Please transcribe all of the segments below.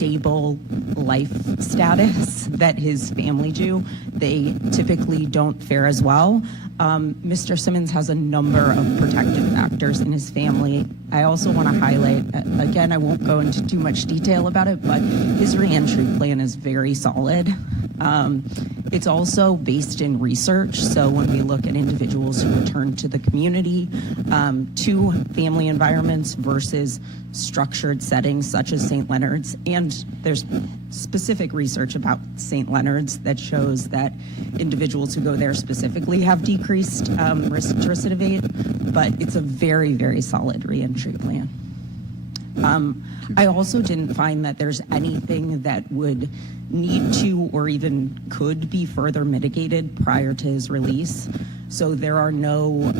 stable life status that his family do, they typically don't fare as well. Mr. Simmons has a number of protective factors in his family. I also want to highlight, again, I won't go into too much detail about it, but his reentry plan is very solid. It's also based in research, so when we look at individuals who return to the community, to family environments versus structured settings such as St. Leonard's, and there's specific research about St. Leonard's that shows that individuals who go there specifically have decreased risk to recidivate, but it's a very, very solid reentry plan. I also didn't find that there's anything that would need to or even could be further mitigated prior to his release. So there are no,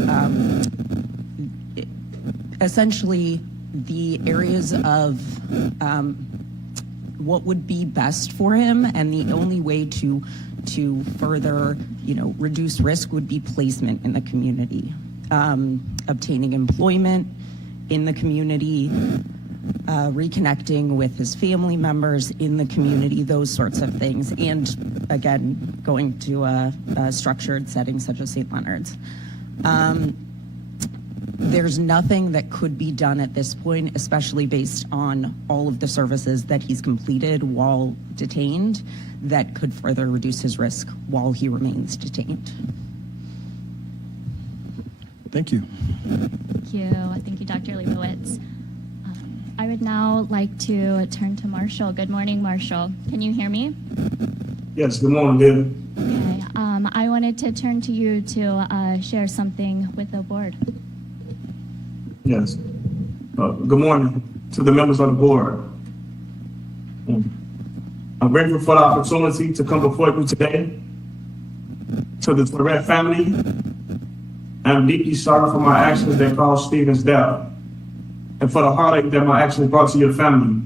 essentially the areas of what would be best for him, and the only way to further, reduce risk would be placement in the community, obtaining employment in the community, reconnecting with his family members in the community, those sorts of things, and again, going to a structured setting such as St. Leonard's. There's nothing that could be done at this point, especially based on all of the services that he's completed while detained, that could further reduce his risk while he remains detained. Thank you. Thank you. Thank you, Dr. Leibowitz. I would now like to turn to Marshall. Good morning, Marshall. Can you hear me? Yes, good morning, David. Okay. I wanted to turn to you to share something with the board. Yes. Good morning to the members of the board. I'm grateful for the opportunity to come before you today. To the Tourette family, I'm deeply sorry for my actions that caused Stephen's death, and for the heartache that my actions brought to your family.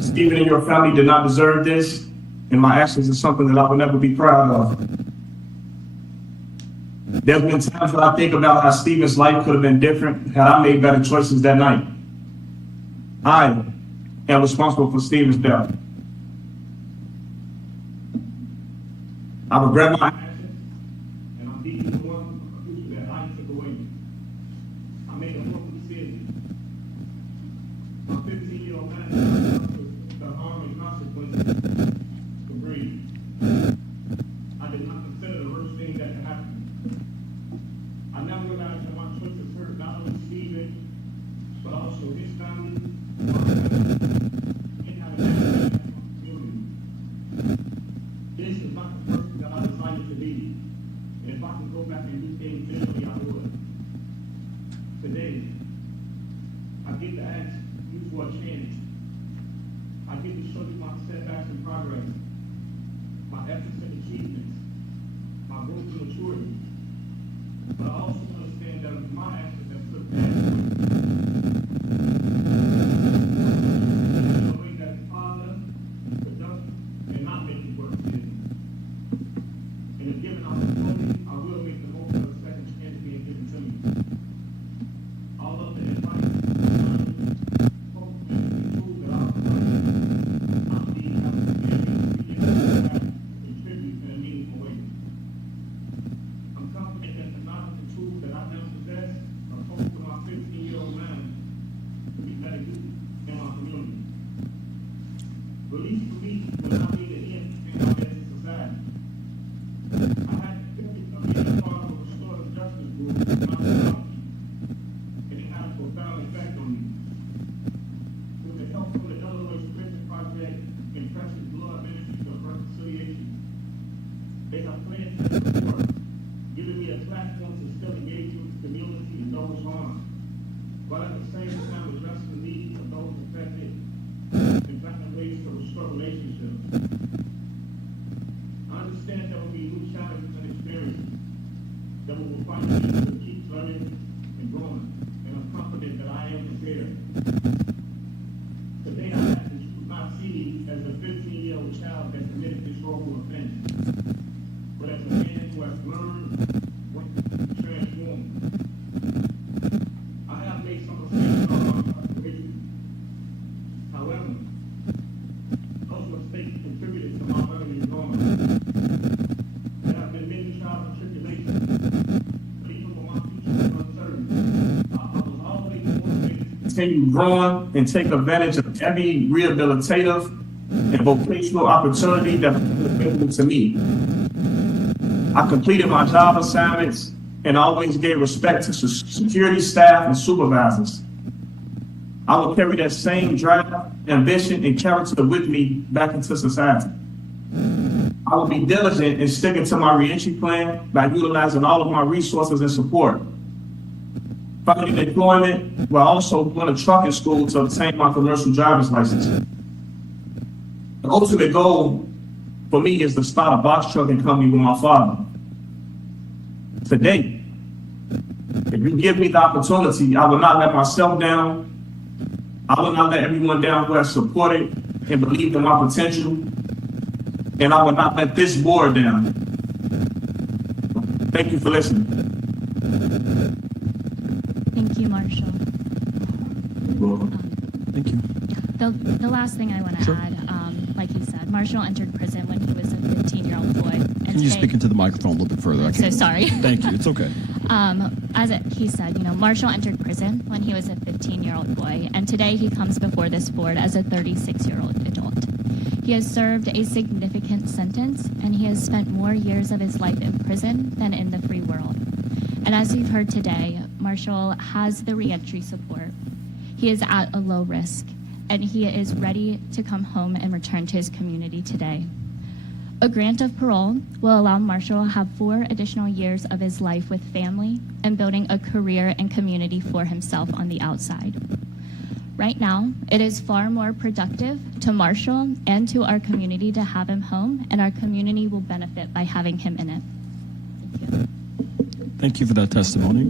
Stephen and your family did not deserve this, and my actions are something that I will never be proud of. There's been times when I think about how Stephen's life could have been different had I made better choices that night. I am responsible for Stephen's death. I regret my actions, and I'm deeply remorseful for the future that I took away. I made a horrible decision. My 15-year-old man the harm and consequences to breathe. I did not consider the worst thing that could happen. I now realize that my choices hurt not only Stephen, but also his family, and how to navigate my community. This is not the person that I decided to be. And if I could go back and do things differently, I would. Today, I get to ask you for a chance. I get to show you my setbacks and progress, my efforts and achievements, my growth and maturity. But I also understand that my actions have took bad in a way that is positive, productive, and not make it worse. And if given opportunity, I will make the most of the second chance being given to me. All of the advice, hope, and tools that I've learned, I believe have the ability to contribute in a meaningful way. I'm confident that the knowledge and tools that I now possess are hopeful to my 15-year-old man to be better used in my community. Release for me will not be the end in our basic society. I had the privilege of being a part of a restorative justice group in my community, and it had a profound effect on me. With the help from the Illinois Prison Project and Precious Blood Ministries of Reconciliation, they have planned to support, giving me a platform to still engage with the community and those harmed, while at the same time addressing the needs of those affected and finding ways to restore relationships. I understand there will be new challenges and experiences that will require me to keep learning and growing, and I'm confident that I am prepared. Today I ask that you do not see me as a 15-year-old child that committed this horrible offense, but as a man who has learned what to transform. I have made some mistakes on my incarceration. However, state contributed to my early enrollment. There have been many trials and tribulations, but even when my future was uncertain, I was always motivated to continue growing and take advantage of every rehabilitative and vocational opportunity that was available to me. I completed my job assignments and always gave respect to security staff and supervisors. I will carry that same drive, ambition, and character with me back into society. I will be diligent in sticking to my reentry plan by utilizing all of my resources and support. Finding employment while also going to trucking school to obtain my commercial driver's license. The ultimate goal for me is to start a box trucking company with my father. Today, if you give me the opportunity, I will not let myself down. I will not let everyone down who has supported and believed in my potential. And I will not let this board down. Thank you for listening. Thank you, Marshall. Thank you. The last thing I want to add, like he said, Marshall entered prison when he was a 15-year-old boy. And Can you speak into the microphone a little bit further? So sorry. Thank you. It's okay. He said, Marshall entered prison when he was a 15-year-old boy, and today he comes before this board as a 36-year-old adult. He has served a significant sentence, and he has spent more years of his life in prison than in the free world. And as you've heard today, Marshall has the reentry support. He is at a low risk, and he is ready to come home and return to his community today. A grant of parole will allow Marshall to have 4 additional years of his life with family and building a career and community for himself on the outside. Right now, it is far more productive to Marshall and to our community to have him home, and our community will benefit by having him in it. Thank you. Thank you for that testimony.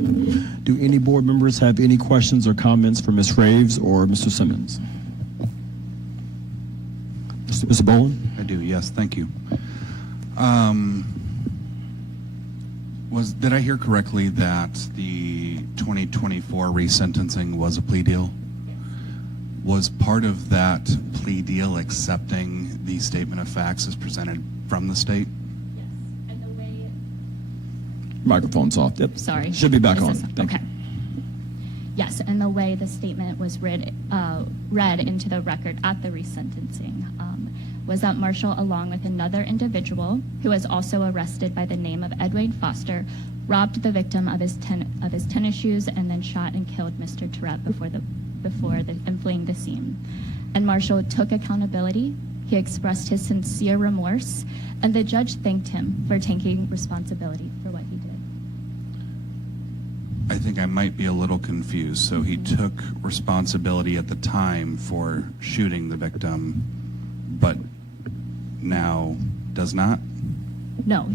Do any board members have any questions or comments for Ms. Raves or Mr. Simmons? Mr. Bowen? I do, yes, thank you. Did I hear correctly that the 2024 resentencing was a plea deal? Was part of that plea deal accepting the statement of facts as presented from the state? Yes, and the way... Microphone's off. Yep. Sorry. Should be back Is on. this- Thank okay. Yes, and the way the statement was read into the record at the resentencing was that Marshall, along with another individual who was also arrested by the name of Edwin Foster, robbed the victim of his tennis shoes and then shot and killed Mr. Tourette and fleeing the scene. And Marshall took accountability. He expressed his sincere remorse, and the judge thanked him for taking responsibility for what he did. I think I might be a little confused. So he took responsibility at the time for shooting the victim, but now does not? No.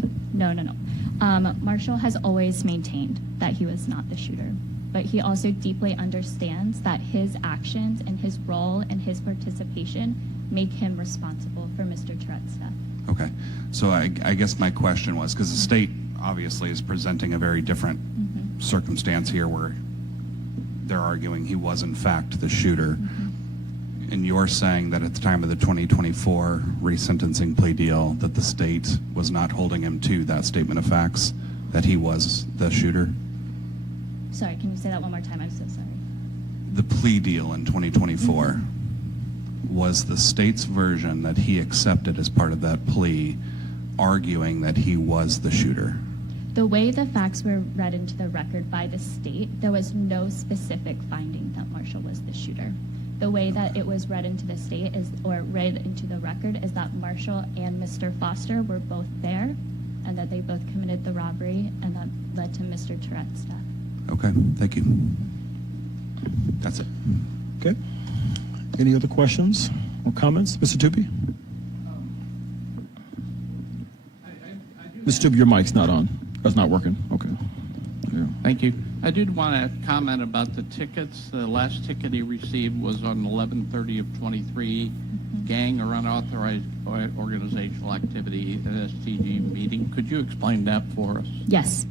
Marshall has always maintained that he was not the shooter, but he also deeply understands that his actions and his role and his participation make him responsible for Mr. Tourette's death. Okay, so I guess my question was, because the state obviously is presenting a very different circumstance here where they're arguing he was in fact the shooter. And you're saying that at the time of the 2024 resentencing plea deal that the state was not holding him to that statement of facts, that he was the shooter? Sorry, can you say that one more time? I'm so sorry. The plea deal in 2024 was the state's version that he accepted as part of that plea, arguing that he was the shooter. The way the facts were read into the record by the state, there was no specific finding that Marshall was the shooter. The way that it was read into the state or read into the record is that Marshall and Mr. Foster were both there, and that they both committed the robbery, and that led to Mr. Tourette's death. Okay, thank you. That's it. Okay. Any other questions or comments? Mr. Tupy? Mr. Tupy, your mic's not on. That's not working. Okay. Yeah. Thank you. I did want to comment about the tickets. The last ticket he received was on 11/30 of 23, gang or unauthorized organizational activity at STG meeting. Could you explain that for us? Yes.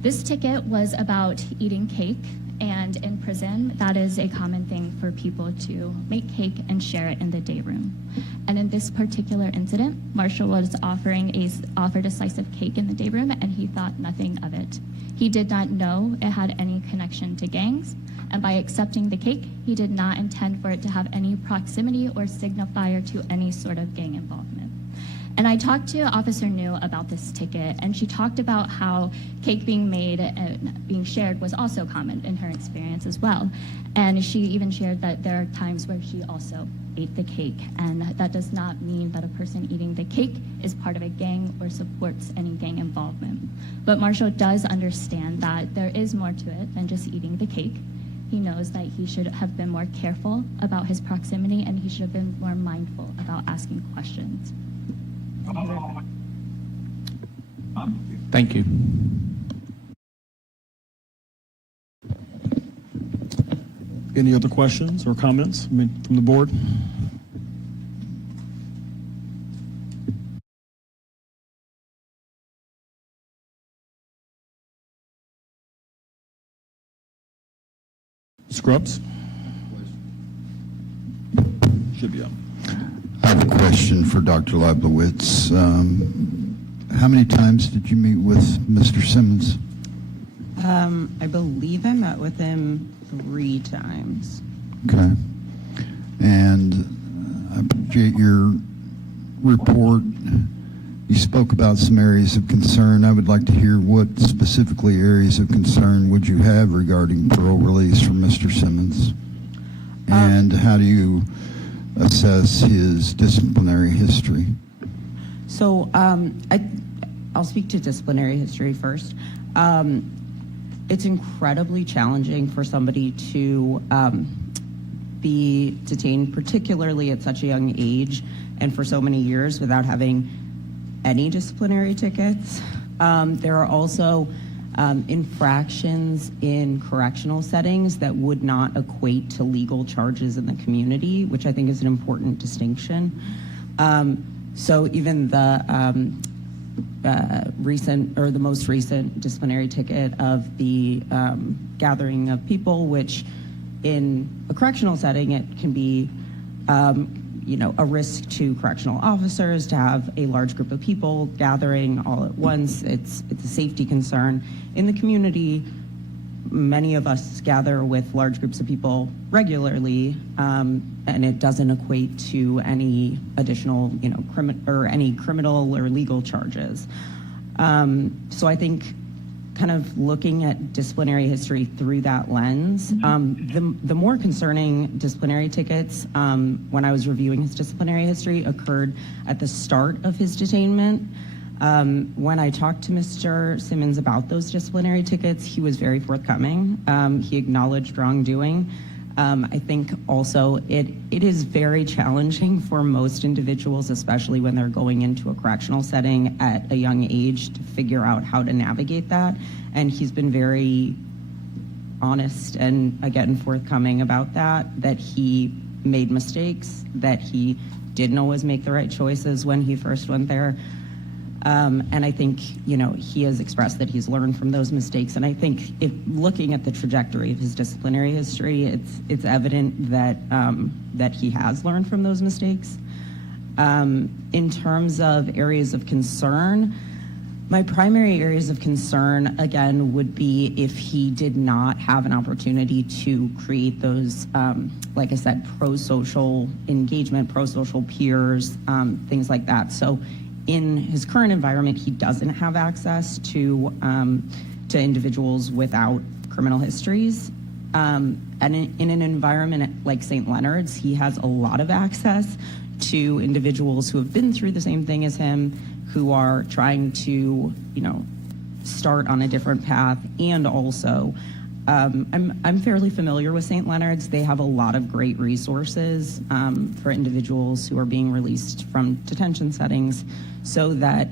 This ticket was about eating cake And in prison, that is a common thing for people to make cake and share it in the day room. And in this particular incident, Marshall was offered a slice of cake in the day room, and he thought nothing of it. He did not know it had any connection to gangs, and by accepting the cake, he did not intend for it to have any proximity or signifier to any sort of gang involvement. And I talked to Officer New about this ticket, and she talked about how cake being made and being shared was also common in her experience as well. And she even shared that there are times where she also ate the cake, and that does not mean that a person eating the cake is part of a gang or supports any gang involvement. But Marshall does understand that there is more to it than just eating the cake. He knows that he should have been more careful about his proximity, and he should have been more mindful about asking questions. Thank you. Any other questions or comments from the board? Scrubs? Should be up. I have a question for Dr. Leibowitz. How many times did you meet with Mr. Simmons? I believe I met with him 3 times. Okay. And I appreciate your report. You spoke about some areas of concern. I would like to hear what specifically areas of concern would you have regarding parole release for Mr. Simmons? And how do you assess his disciplinary history? So I'll speak to disciplinary history first. It's incredibly challenging for somebody to be detained, particularly at such a young age and for so many years without having any disciplinary tickets. There are also infractions in correctional settings that would not equate to legal charges in the community, which I think is an important distinction. So even the the most recent disciplinary ticket of the gathering of people, which in a correctional setting, it can be a risk to correctional officers to have a large group of people gathering all at once. It's a safety concern. In the community, many of us gather with large groups of people regularly, and it doesn't equate to any additional, any criminal or legal charges. So I think kind of looking at disciplinary history through that lens, the more concerning disciplinary tickets, when I was reviewing his disciplinary history, occurred at the start of his detainment. When I talked to Mr. Simmons about those disciplinary tickets, he was very forthcoming. He acknowledged wrongdoing. I think also it is very challenging for most individuals, especially when they're going into a correctional setting at a young age, to figure out how to navigate that. And he's been very honest and, again, forthcoming about that he made mistakes, that he didn't always make the right choices when he first went there. And I think, he has expressed that he's learned from those mistakes. And I think if looking at the trajectory of his disciplinary history, it's evident that he has learned from those mistakes. In terms of areas of concern, my primary areas of concern, again, would be if he did not have an opportunity to create those, like I said, pro-social engagement, pro-social peers, things like that. So in his current environment, he doesn't have access to individuals without criminal histories. And in an environment like St. Leonard's, he has a lot of access to individuals who have been through the same thing as him, who are trying to, start on a different path. And also, I'm fairly familiar with St. Leonard's. They have a lot of great resources for individuals who are being released from detention settings, so that,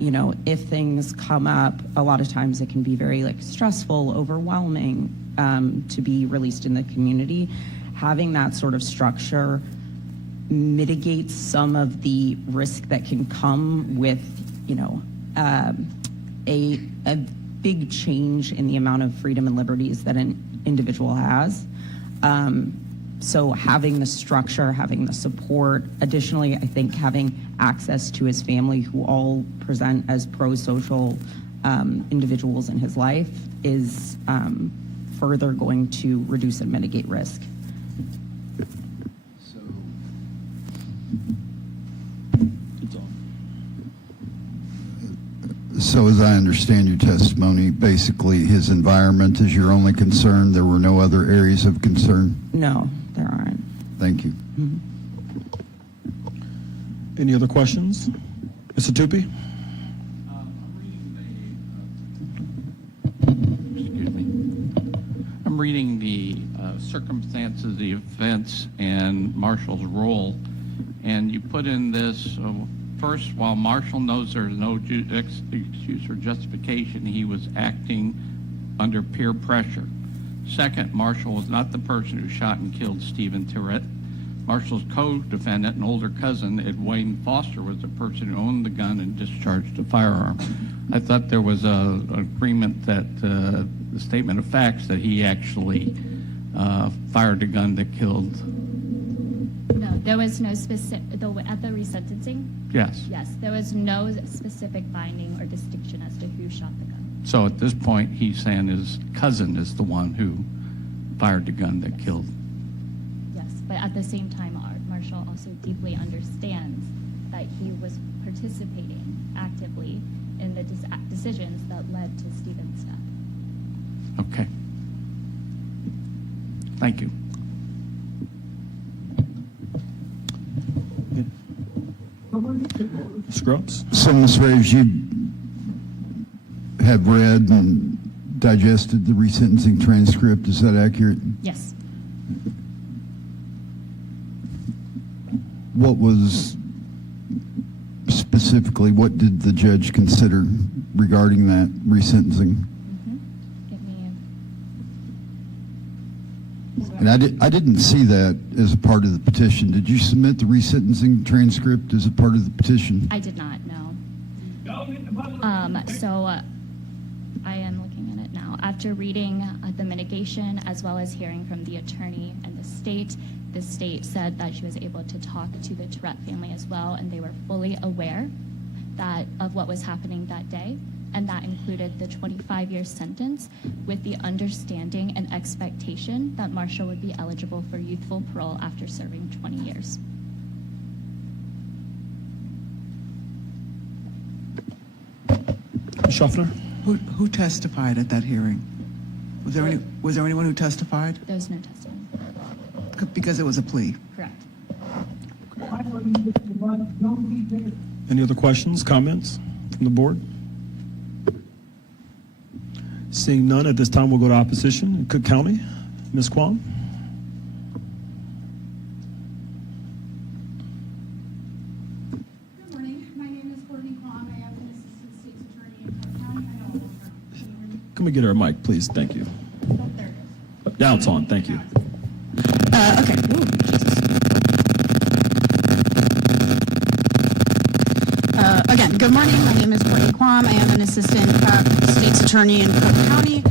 if things come up, a lot of times it can be very stressful, overwhelming to be released in the community. Having that sort of structure mitigates some of the risk that can come with, a big change in the amount of freedom and liberties that an individual has. So having the structure, having the support, additionally, I think having access to his family who all present as pro-social individuals in his life is further going to reduce and mitigate risk. So as I understand your testimony, basically his environment is your only concern. There were no other areas of concern? No, there aren't. Thank you. Any other questions? Mr. Tupy? I'm reading the circumstances of the offense and Marshall's role, and you put in this, first, while Marshall knows there's no excuse or justification, he was acting under peer pressure. Second, Marshall was not the person who shot and killed Stephen Tourette. Marshall's co-defendant and older cousin, Ed Wayne Foster, was the person who owned the gun and discharged the firearm. I thought there was an agreement that the statement of facts that he actually fired a gun that killed. No, there was no specific, at the resentencing, Yes. yes, there was no specific finding or distinction as to who shot the gun. So at this point, he's saying his cousin is the one who fired the gun that killed. Yes, but at the same time, Marshall also deeply understands that he was participating actively in the decisions that led to Stephen's death. Okay. Thank you. Scruggs? So, Ms. Raves, you have read and digested the resentencing transcript. Is that accurate? Yes. What was specifically, what did the judge consider regarding that resentencing? Give me. And I didn't see that as a part of the petition. Did you submit the resentencing transcript as a part of the petition? I did not know. I am looking at it now. After reading the mitigation as well as hearing from the attorney and the state said that she was able to talk to the Tourette family as well, and they were fully aware of what was happening that day, and that included the 25-year sentence with the understanding and expectation that Marshall would be eligible for youthful parole after serving 20 years. Schaffner? Who testified at that hearing? Was there anyone who testified? There was no testimony. Because it was a plea. Correct. Any other questions, comments from the board? Seeing none, at this time we'll go to opposition in Cook County. Ms. Kwan? Good morning. My name is Courtney Kwan. I am an assistant state's attorney in Cook County. I know I'm on. Can you hear me? Can we get her a mic, please? Thank you. Oh, there it is. Now it's on. Thank you. Okay. Ooh, Jesus. Again, good morning. My name is Courtney Quam. I am an assistant state's attorney in Cook County. The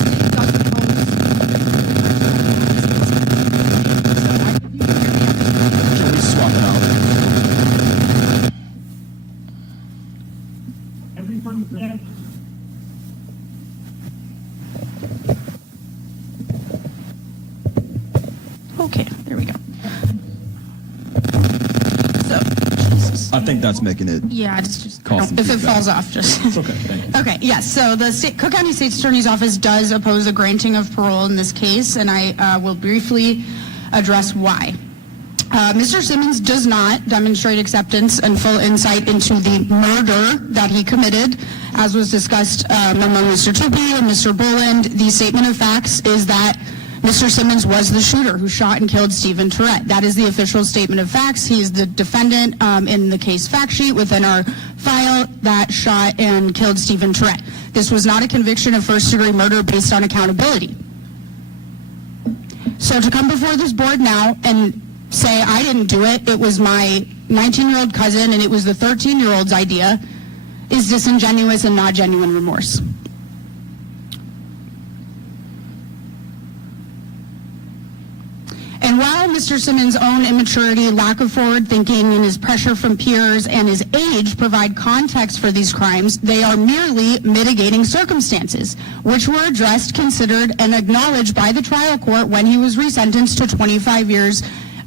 state does propose. Can we swap it out? Everyone said, Okay, there we go. So, Jesus. I think that's making it. Yeah, it's just Call some if it feedback. falls off, just. It's okay. Thank you. Okay, yes, so the Cook County State's Attorney's Office does oppose a granting of parole in this case, and I will briefly address why. Mr. Simmons does not demonstrate acceptance and full insight into the murder that he committed, as was discussed among Mr. Tupy and Mr. Boland. The statement of facts is that Mr. Simmons was the shooter who shot and killed Stephen Tourette. That is the official statement of facts. He is the defendant in the case fact sheet within our file that shot and killed Stephen Tourette. This was not a conviction of first-degree murder based on accountability. So to come before this board now and say, I didn't do it, it was my 19-year-old cousin and it was the 13-year-old's idea, is disingenuous and not genuine remorse. Mr. Simmons' own immaturity, lack of forward thinking, and his pressure from peers and his age provide context for these crimes, they are merely mitigating circumstances, which were addressed, considered, and acknowledged by the trial court when he was resentenced to 25 years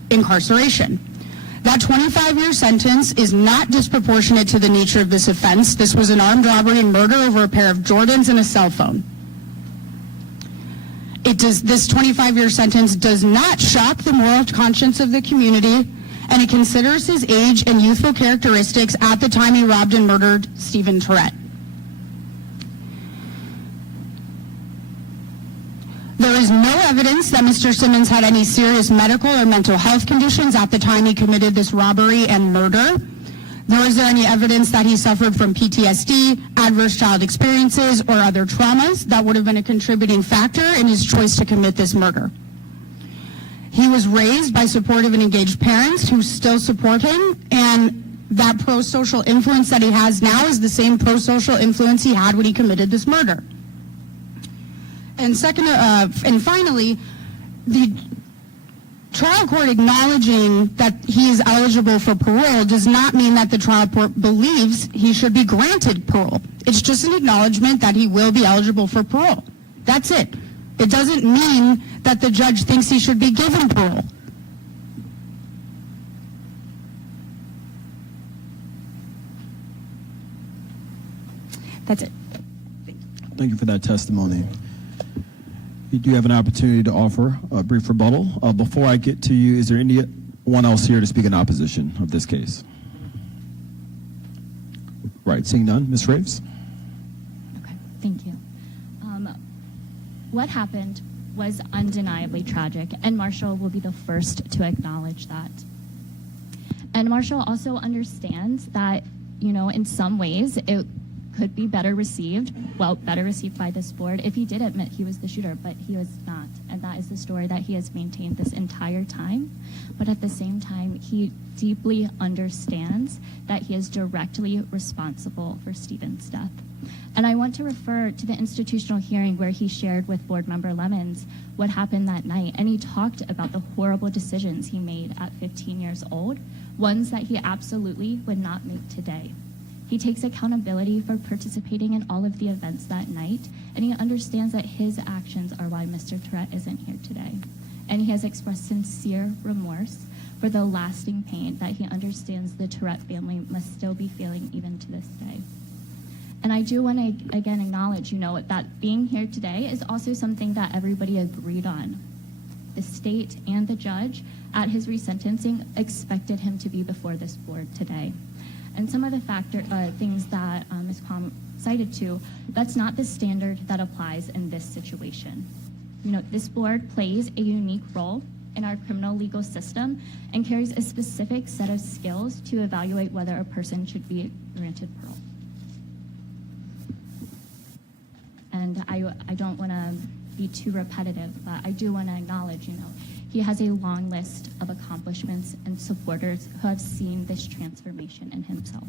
incarceration. That 25-year sentence is not disproportionate to the nature of this offense. This was an armed robbery and murder over a pair of Jordans and a cell phone. This 25-year sentence does not shock the moral conscience of the community, and it considers his age and youthful characteristics at the time he robbed and murdered Stephen Tourette. There is no evidence that Mr. Simmons had any serious medical or mental health conditions at the time he committed this robbery and murder. Nor is there any evidence that he suffered from PTSD, adverse child experiences, or other traumas that would have been a contributing factor in his choice to commit this murder. He was raised by supportive and engaged parents who still support him, and that pro-social influence that he has now is the same pro-social influence he had when he committed this murder. And finally, the trial court acknowledging that he is eligible for parole does not mean that the trial court believes he should be granted parole. It's just an acknowledgement that he will be eligible for parole. That's it. It doesn't mean that the judge thinks he should be given parole. That's it. Thank you for that testimony. You do have an opportunity to offer a brief rebuttal. Before I get to you, is there anyone else here to speak in opposition of this case? Right, seeing none. Ms. Raves? Okay, thank you. What happened was undeniably tragic, and Marshall will be the first to acknowledge that. And Marshall also understands that, in some ways, it could be better received by this board if he did admit he was the shooter, but he was not. And that is the story that he has maintained this entire time. But at the same time, he deeply understands that he is directly responsible for Stephen's death. And I want to refer to the institutional hearing where he shared with Board Member Lemons what happened that night. And he talked about the horrible decisions he made at 15 years old, ones that he absolutely would not make today. He takes accountability for participating in all of the events that night, and he understands that his actions are why Mr. Tourette isn't here today. And he has expressed sincere remorse for the lasting pain that he understands the Tourette family must still be feeling even to this day. And I do want to, again, acknowledge, that being here today is also something that everybody agreed on. The state and the judge at his resentencing expected him to be before this board today. And some of the things that Ms. Quam cited to, that's not the standard that applies in this situation. This board plays a unique role in our criminal legal system and carries a specific set of skills to evaluate whether a person should be granted parole. And I don't want to be too repetitive, but I do want to acknowledge, he has a long list of accomplishments and supporters who have seen this transformation in himself.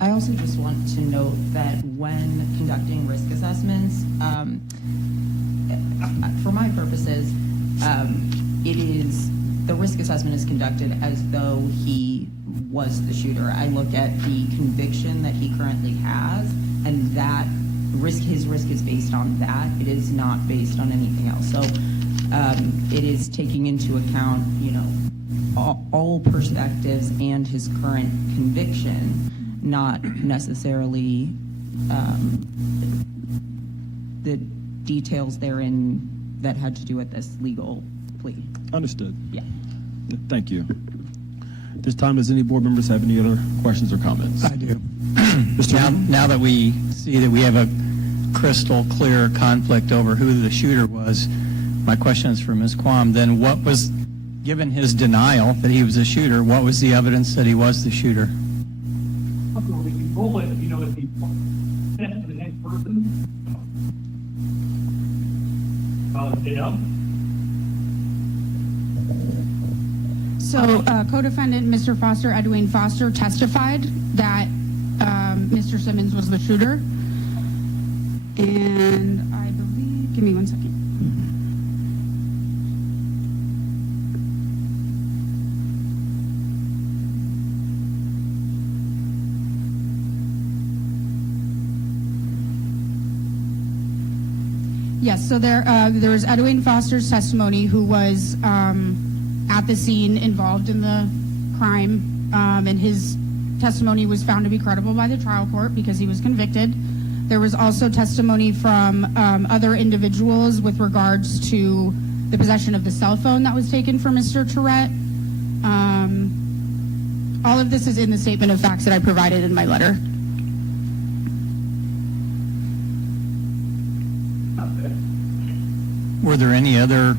I also just want to note that when conducting risk assessments, for my purposes, the risk assessment is conducted as though he was the shooter. I look at the conviction that he currently has, and that his risk is based on that. It is not based on anything else. So it is taking into account, all perspectives and his current conviction, not necessarily the details therein that had to do with this legal plea. Understood. Yeah. Thank you. At this time, does any board members have any other questions or comments? I do. Mr. Now that we see that we have a crystal clear conflict over who the shooter was, my question is for Ms. Quam, then what was, given his denial that he was a shooter, what was the evidence that he was the shooter? We can pull it, if the next person. So, co-defendant Mr. Foster, Edwin Foster, testified that Mr. Simmons was the shooter. And I believe, give me 1 second. Yes, so there was Edwin Foster's testimony, who was at the scene involved in the crime, and his testimony was found to be credible by the trial court because he was convicted. There was also testimony from other individuals with regards to the possession of the cell phone that was taken from Mr. Tourette. All of this is in the statement of facts that I provided in my letter. Were there any other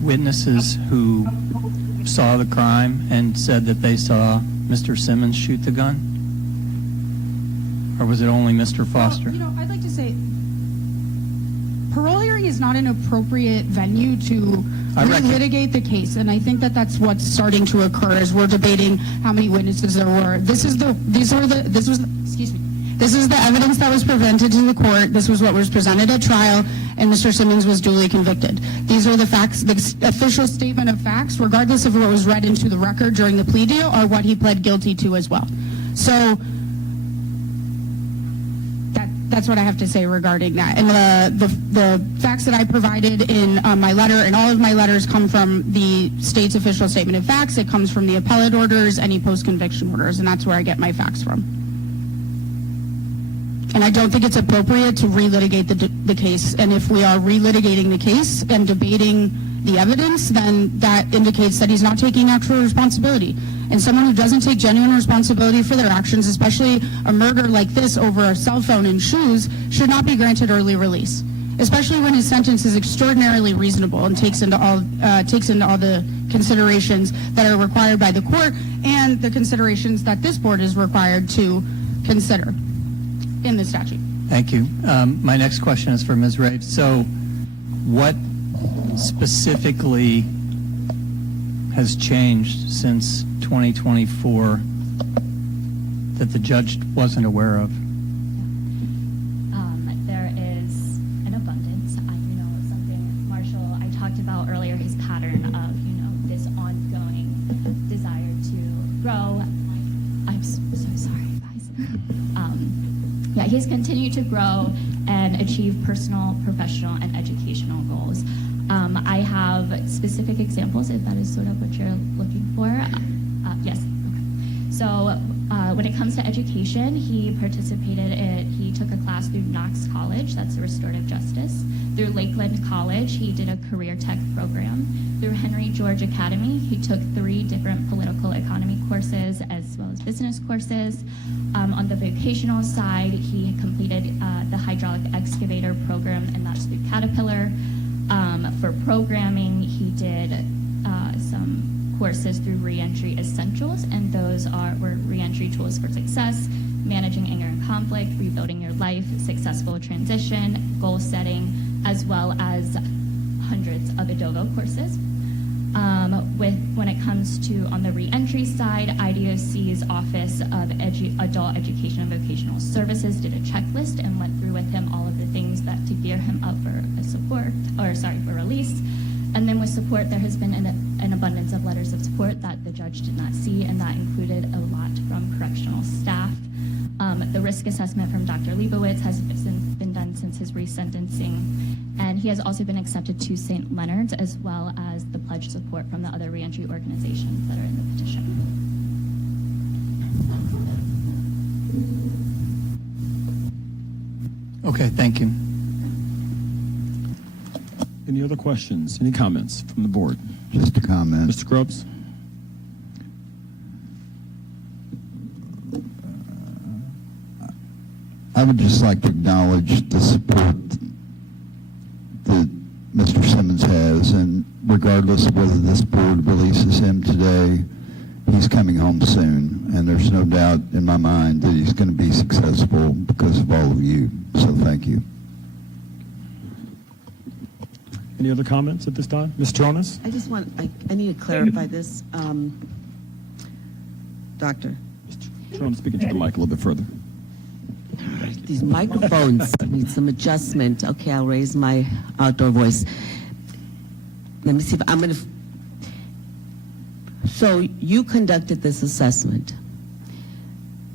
witnesses who saw the crime and said that they saw Mr. Simmons shoot the gun? Or was it only Mr. Foster? Well, I'd like to say, parole hearing is not an appropriate venue to litigate the case, and I think that that's what's starting to occur as we're debating how many witnesses there were. This was the evidence that was presented to the court. This was what was presented at trial, and Mr. Simmons was duly convicted. These are the facts. The official statement of facts, regardless of what was read into the record during the plea deal, are what he pled guilty to as well. So that's what I have to say regarding that. And the facts that I provided in my letter, and all of my letters come from the state's official statement of facts. It comes from the appellate orders, any post-conviction orders, and that's where I get my facts from. And I don't think it's appropriate to relitigate the case. And if we are relitigating the case and debating the evidence, then that indicates that he's not taking actual responsibility. And someone who doesn't take genuine responsibility for their actions, especially a murder like this over a cell phone and shoes, should not be granted early release, especially when his sentence is extraordinarily reasonable and takes into all the considerations that are required by the court and the considerations that this board is required to consider in the statute. Thank you. My next question is for Ms. Rafe. So what specifically has changed since 2024 that the judge wasn't aware of? There is an abundance. Something Marshall, I talked about earlier, his pattern of, this ongoing desire to grow. I'm so sorry, guys. He's continued to grow and achieve personal, professional, and educational goals. I have specific examples, if that is sort of what you're looking for. Yes. Okay. So when it comes to education, he took a class through Knox College, that's a restorative justice. Through Lakeland College, he did a career tech program. Through Henry George Academy, he took 3 different political economy courses as well as business courses. On the vocational side, he completed the hydraulic excavator program, and that's through Caterpillar. For programming, he did some courses through Reentry Essentials, and those were Reentry Tools for Success, Managing Anger and Conflict, Rebuilding Your Life, Successful Transition, Goal Setting, as well as hundreds of Adovo courses. When it comes to on the reentry side, IDOC's Office of Adult Education and Vocational Services did a checklist and went through with him all of the things that to gear him up for for release. And then with support, there has been an abundance of letters of support that the judge did not see, and that included a lot from correctional staff. The risk assessment from Dr. Leibowitz has been done since his resentencing, and he has also been accepted to St. Leonard's, as well as the pledge support from the other reentry organizations that are in the petition. Okay, thank you. Any other questions? Any comments from the board? Just a comment. Mr. Grubbs? I would just like to acknowledge the support that Mr. Simmons has, and regardless of whether this board releases him today, he's coming home soon, and there's no doubt in my mind that he's going to be successful because of all of you. So thank you. Any other comments at this time? Ms. Tronis? I need to clarify this. Doctor. Mr. Tronis, speaking to the mic a little bit further. These microphones need some adjustment. Okay, I'll raise my outdoor voice. Let me see if I'm going to... So you conducted this assessment.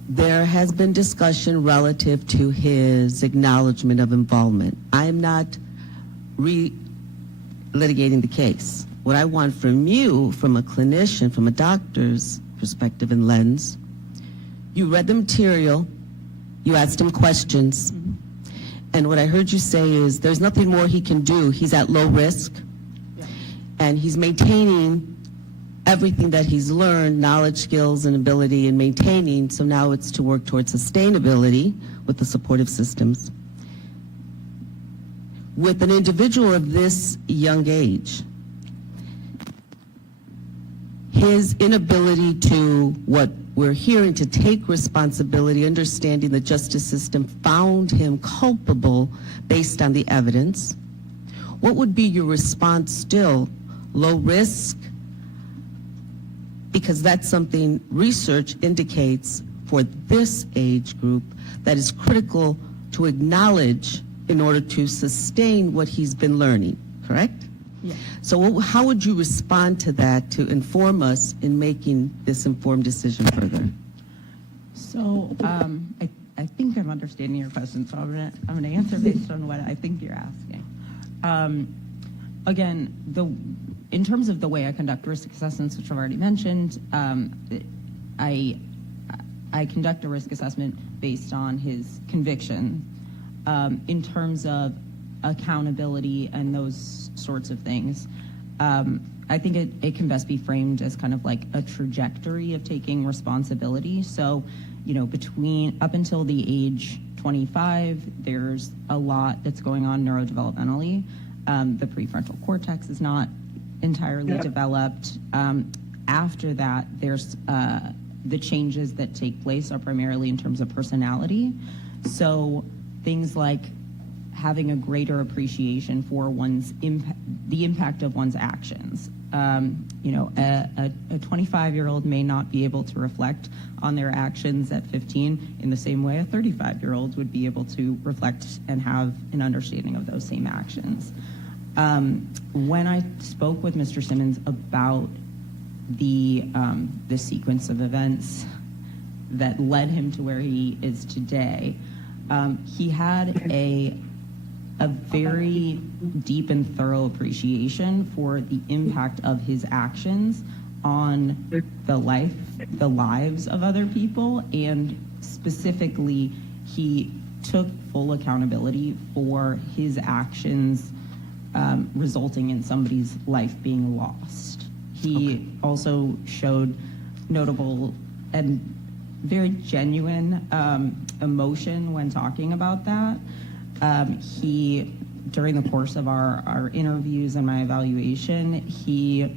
There has been discussion relative to his acknowledgement of involvement. I am not re-litigating the case. What I want from you, from a clinician, from a doctor's perspective and lens, you read the material, you asked him questions, and what I heard you say is there's nothing more he can do. He's at low risk, and he's maintaining everything that he's learned, knowledge, skills, and ability, and maintaining, so now it's to work towards sustainability with the supportive systems. With an individual of this young age, his inability to, what we're hearing, to take responsibility, understanding the justice system found him culpable based on the evidence, what would be your response still? Low risk? Because that's something research indicates for this age group that is critical to acknowledge in order to sustain what he's been learning, correct? Yeah. So how would you respond to that to inform us in making this informed decision further? So I think I'm understanding your question, so I'm gonna answer based on what I think you're asking. Again, in terms of the way I conduct risk assessments, which I've already mentioned, I conduct a risk assessment based on his conviction. In terms of accountability and those sorts of things, I think it can best be framed as kind of like a trajectory of taking responsibility. So, up until the age 25, there's a lot that's going on neurodevelopmentally. The prefrontal cortex is not entirely developed. After that, there's the changes that take place are primarily in terms of personality. So things like having a greater appreciation for the impact of one's actions. A 25-year-old may not be able to reflect on their actions at 15 in the same way a 35-year-old would be able to reflect and have an understanding of those same actions. When I spoke with Mr. Simmons about the sequence of events that led him to where he is today, he had a very deep and thorough appreciation for the impact of his actions on the lives of other people, and specifically, he took full accountability for his actions resulting in somebody's life being lost. He also showed notable and very genuine emotion when talking about that. He, during the course of our interviews and my evaluation, he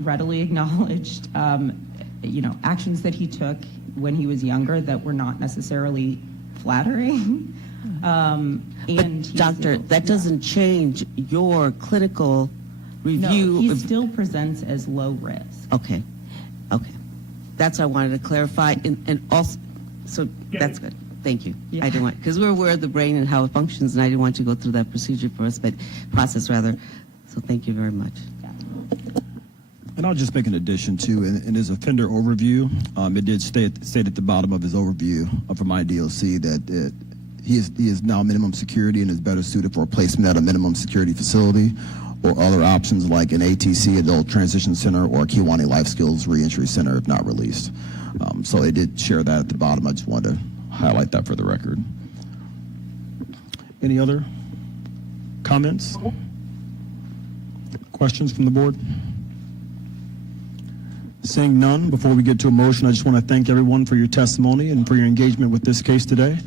readily acknowledged, actions that he took when he was younger that were not necessarily flattering. But doctor, that doesn't change your clinical review. No, he still presents as low risk. Okay. That's what I wanted to clarify, and also, so that's good. Thank you. Yeah. I didn't want, because we're aware of the brain and how it functions, and I didn't want you to go through that procedure for us, but process rather. So thank you very much. And I'll just make an addition too, in his offender overview, it did state at the bottom of his overview from IDOC that he is now minimum security and is better suited for placement at a minimum security facility or other options like an ATC, Adult Transition Center, or a Kiwani Life Skills Reentry Center if not released. So it did share that at the bottom. I just wanted to highlight that for the record. Any other comments? Questions from the board? Seeing none, before we get to a motion, I just want to thank everyone for your testimony and for your engagement with this case today.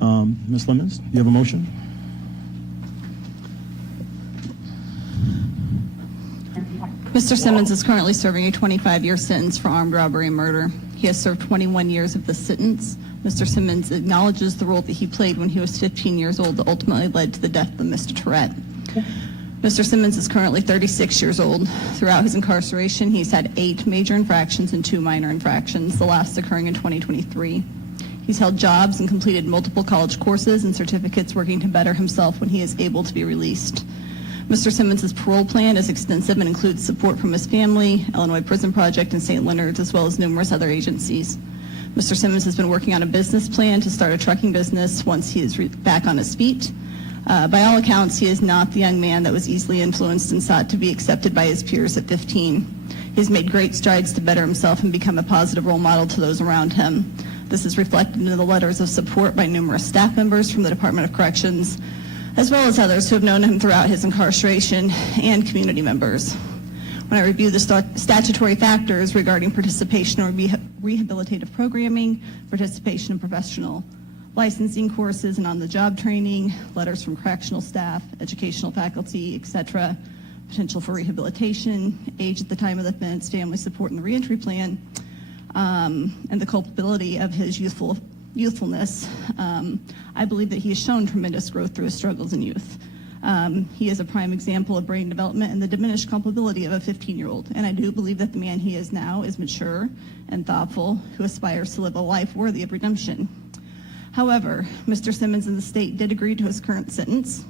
Ms. Lemons, you have a motion? Mr. Simmons is currently serving a 25-year sentence for armed robbery and murder. He has served 21 years of the sentence. Mr. Simmons acknowledges the role that he played when he was 15 years old that ultimately led to the death of Mr. Tourette. Mr. Simmons is currently 36 years old. Throughout his incarceration, he's had 8 major infractions and 2 minor infractions, the last occurring in 2023. He's held jobs and completed multiple college courses and certificates working to better himself when he is able to be released. Mr. Simmons' parole plan is extensive and includes support from his family, Illinois Prison Project, and St. Leonard's, as well as numerous other agencies. Mr. Simmons has been working on a business plan to start a trucking business once he is back on his feet. By all accounts, he is not the young man that was easily influenced and sought to be accepted by his peers at 15. He's made great strides to better himself and become a positive role model to those around him. This is reflected in the letters of support by numerous staff members from the Department of Corrections, as well as others who have known him throughout his incarceration and community members. When I review the statutory factors regarding participation or rehabilitative programming, participation in professional licensing courses and on-the-job training, letters from correctional staff, educational faculty, etc., potential for rehabilitation, age at the time of the offense, family support in the reentry plan, and the culpability of his youthfulness, I believe that he has shown tremendous growth through his struggles in youth. He is a prime example of brain development and the diminished culpability of a 15-year-old. And I do believe that the man he is now is mature and thoughtful, who aspires to live a life worthy of redemption. However, Mr. Simmons and the state did agree to his current sentence,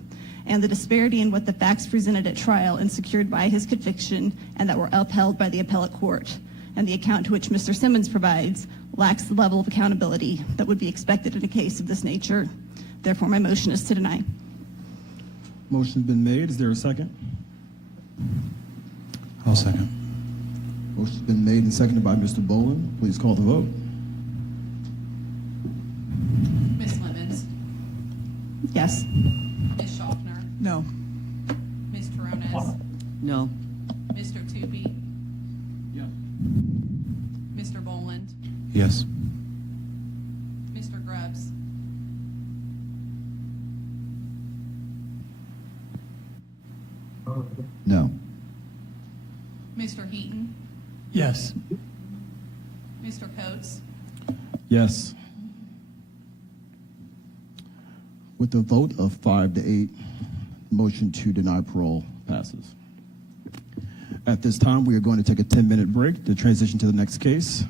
and the disparity in what the facts presented at trial and secured by his conviction and that were upheld by the appellate court, and the account to which Mr. Simmons provides lacks the level of accountability that would be expected in a case of this nature. Therefore, my motion is to deny. Motion's been made. Is there a second? I'll second. Motion's been made and seconded by Mr. Boland. Please call the vote. Ms. Lemons, Yes. Ms. Schaffner, No. Ms. Torres, No. Mr. Tupy, Yes. Mr. Boland, Yes. Mr. Grubbs, No. Mr. Heaton, Yes. Mr. Coates, Yes. With a vote of 5 to 8, motion to deny parole passes. At this time, we are going to take a 10-minute break to transition to the next case.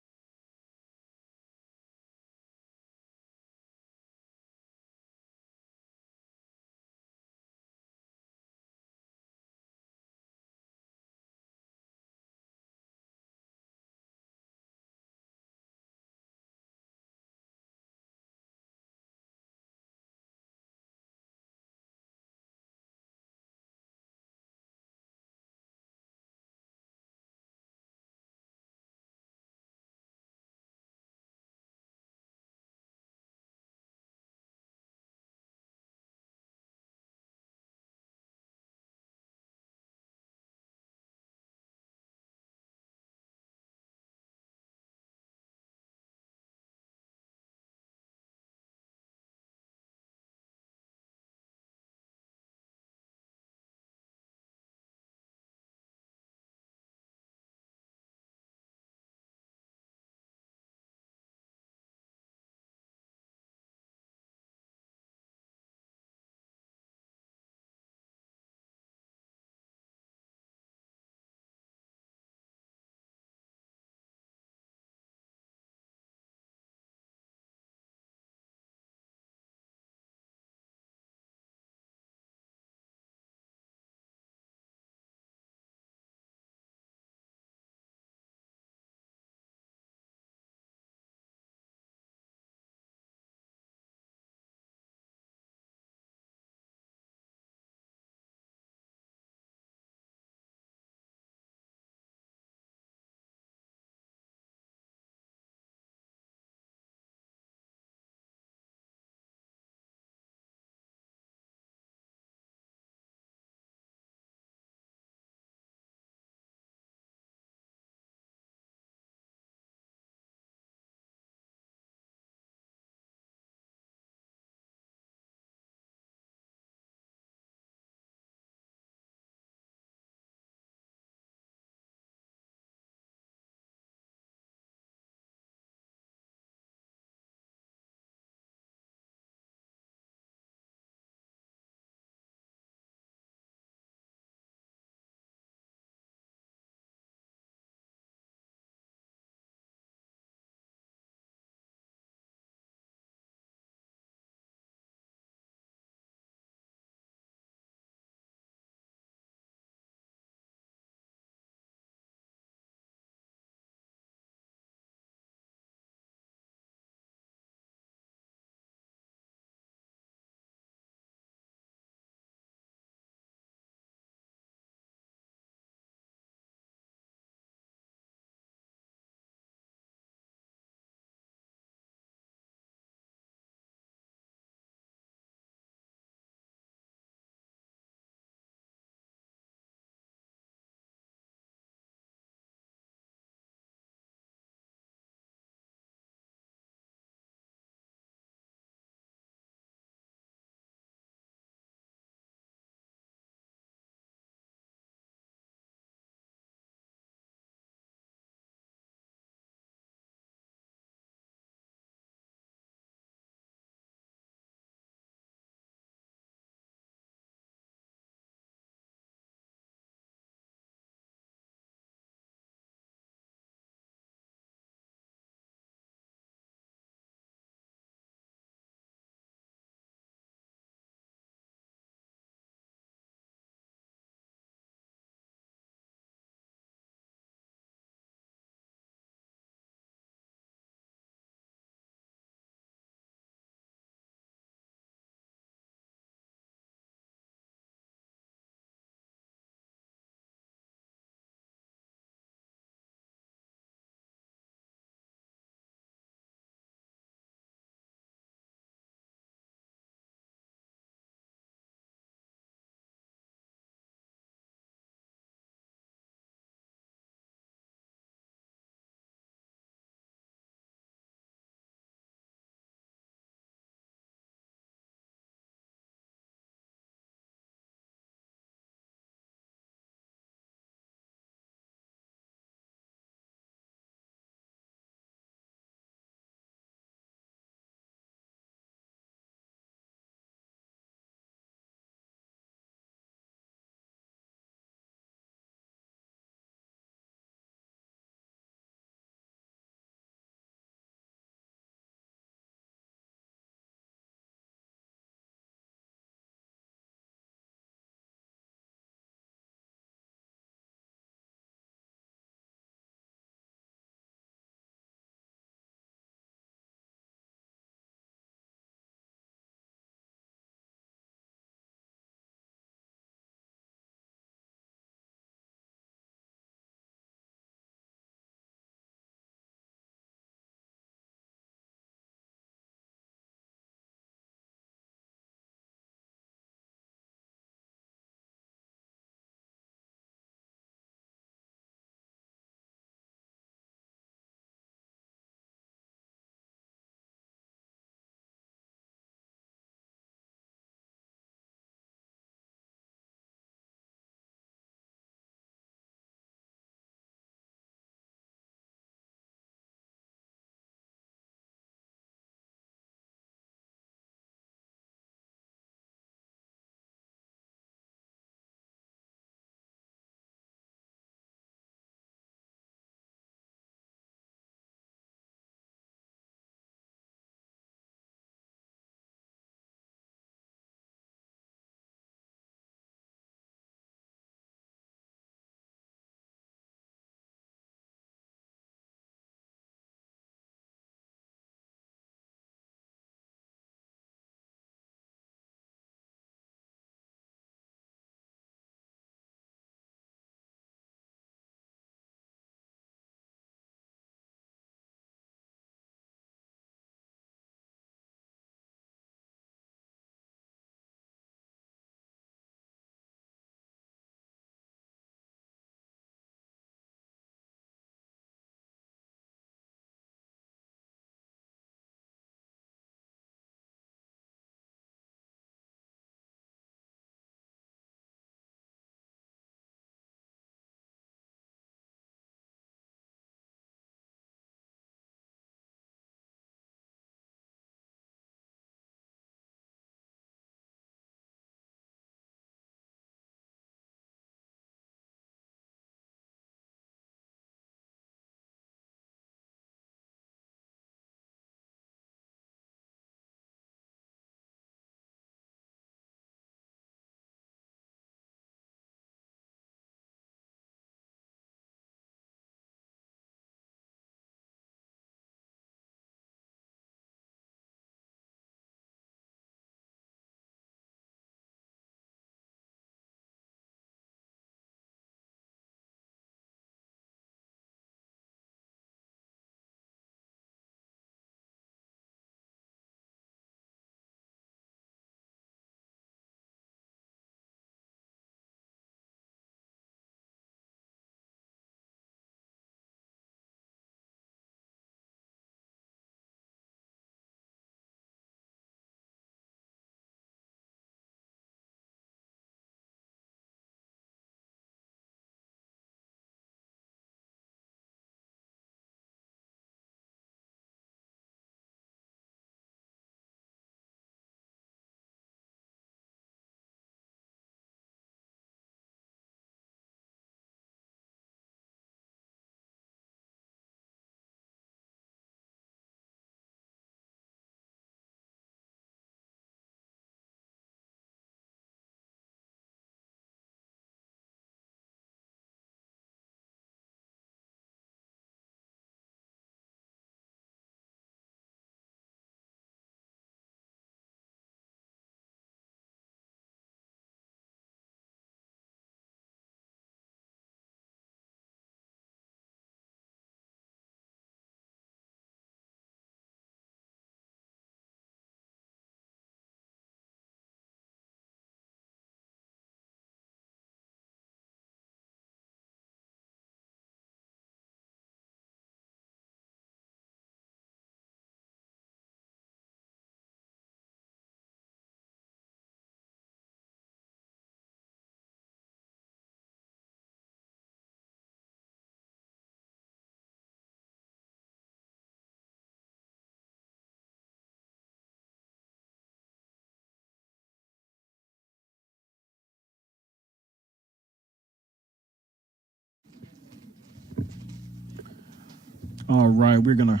All right, we're going to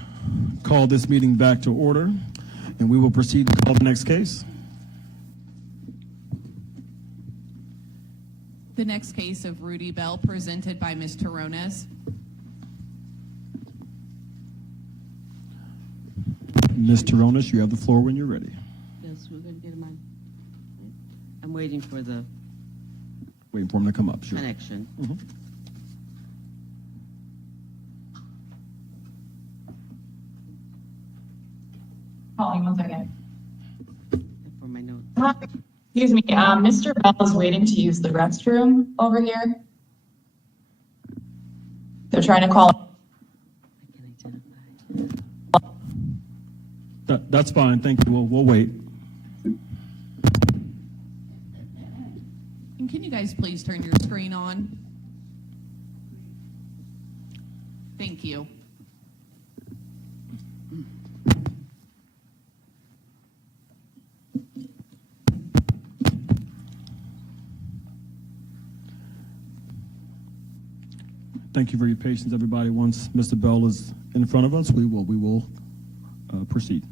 call this meeting back to order, and we will proceed to call the next case. The next case of Rudy Bell, presented by Ms. Tarones. Ms. Tarones, you have the floor when you're ready. Yes, we're going to get him on. I'm waiting for the Waiting for him to come up, sure. connection. Calling 1 second. For my notes. Excuse me, Mr. Bell is waiting to use the restroom over here. They're trying to call. I can identify. That's fine, thank you. We'll wait. And can you guys please turn your screen on? Thank you. Thank you for your patience, everybody. Once Mr. Bell is in front of us, we will proceed.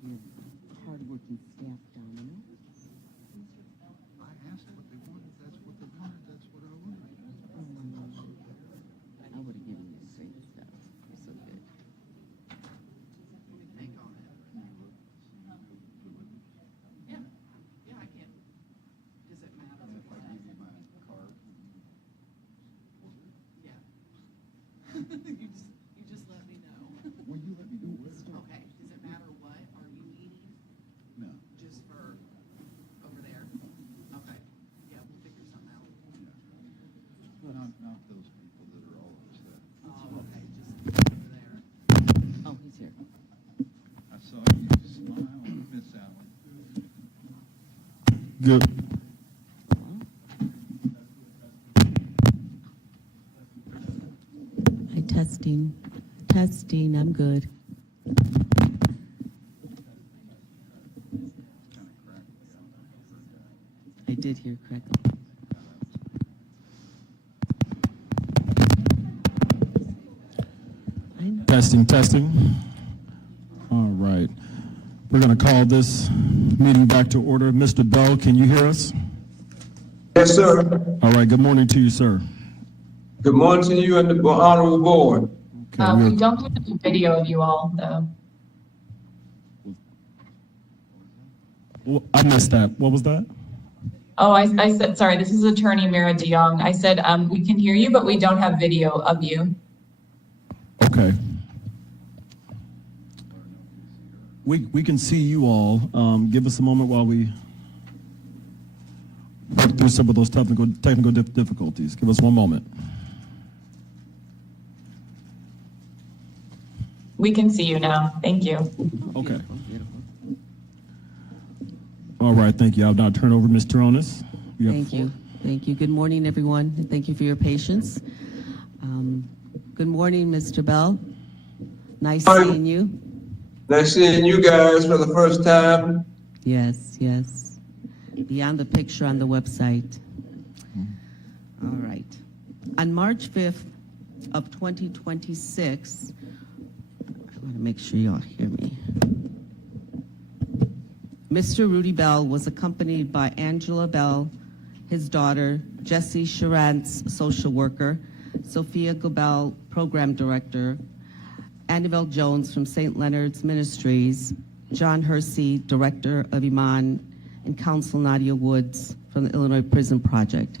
your hardworking staff, Domino. I asked what they wanted, that's what they wanted, that's what I wanted. I would have given you straight stuff. You're so good. Yeah, I can. Does it matter? If I give you my card, Yeah. You just let me know. will you let me know where? Okay, does it matter what? Are you eating No. just for over there? Okay, yeah, we'll figure something out. Not those people that are all upset. Oh, okay, just over there. Oh, he's here. I saw you smile, Miss Allen. Good. Hi, testing. Testing, I'm good. I did hear correctly. I know. Testing, testing. All right. We're going to call this meeting back to order. Mr. Bell, can you hear us? Yes, sir. All right. Good morning to you, sir. Good morning to you and the honorable board. Okay, We don't have any video of you all, though. I missed that. What was that? Oh, I said, sorry, this is Attorney Mara DeYoung. I said, we can hear you, but we don't have video of you. Okay. We can see you all. Give us a moment while we work through some of those technical difficulties. Give us one moment. We can see you now. Thank you. Okay. Beautiful, beautiful. All right. Thank you. I'll now turn over Ms. Teronis. You have the Thank floor. you. Thank you. Good morning, everyone, and thank you for your patience. Good morning, Mr. Bell. Nice Hi. seeing you. Nice seeing you guys for the first time. Yes, yes. Beyond the picture on the website. All right. On March 5th of 2026, I want to make sure y'all hear me. Mr. Rudy Bell was accompanied by Angela Bell, his daughter, Jessie Charance, social worker, Sophia Gobel, program director, Annabelle Jones from St. Leonard's Ministries, John Hersey, director of Iman, and Counsel Nadia Woods from the Illinois Prison Project.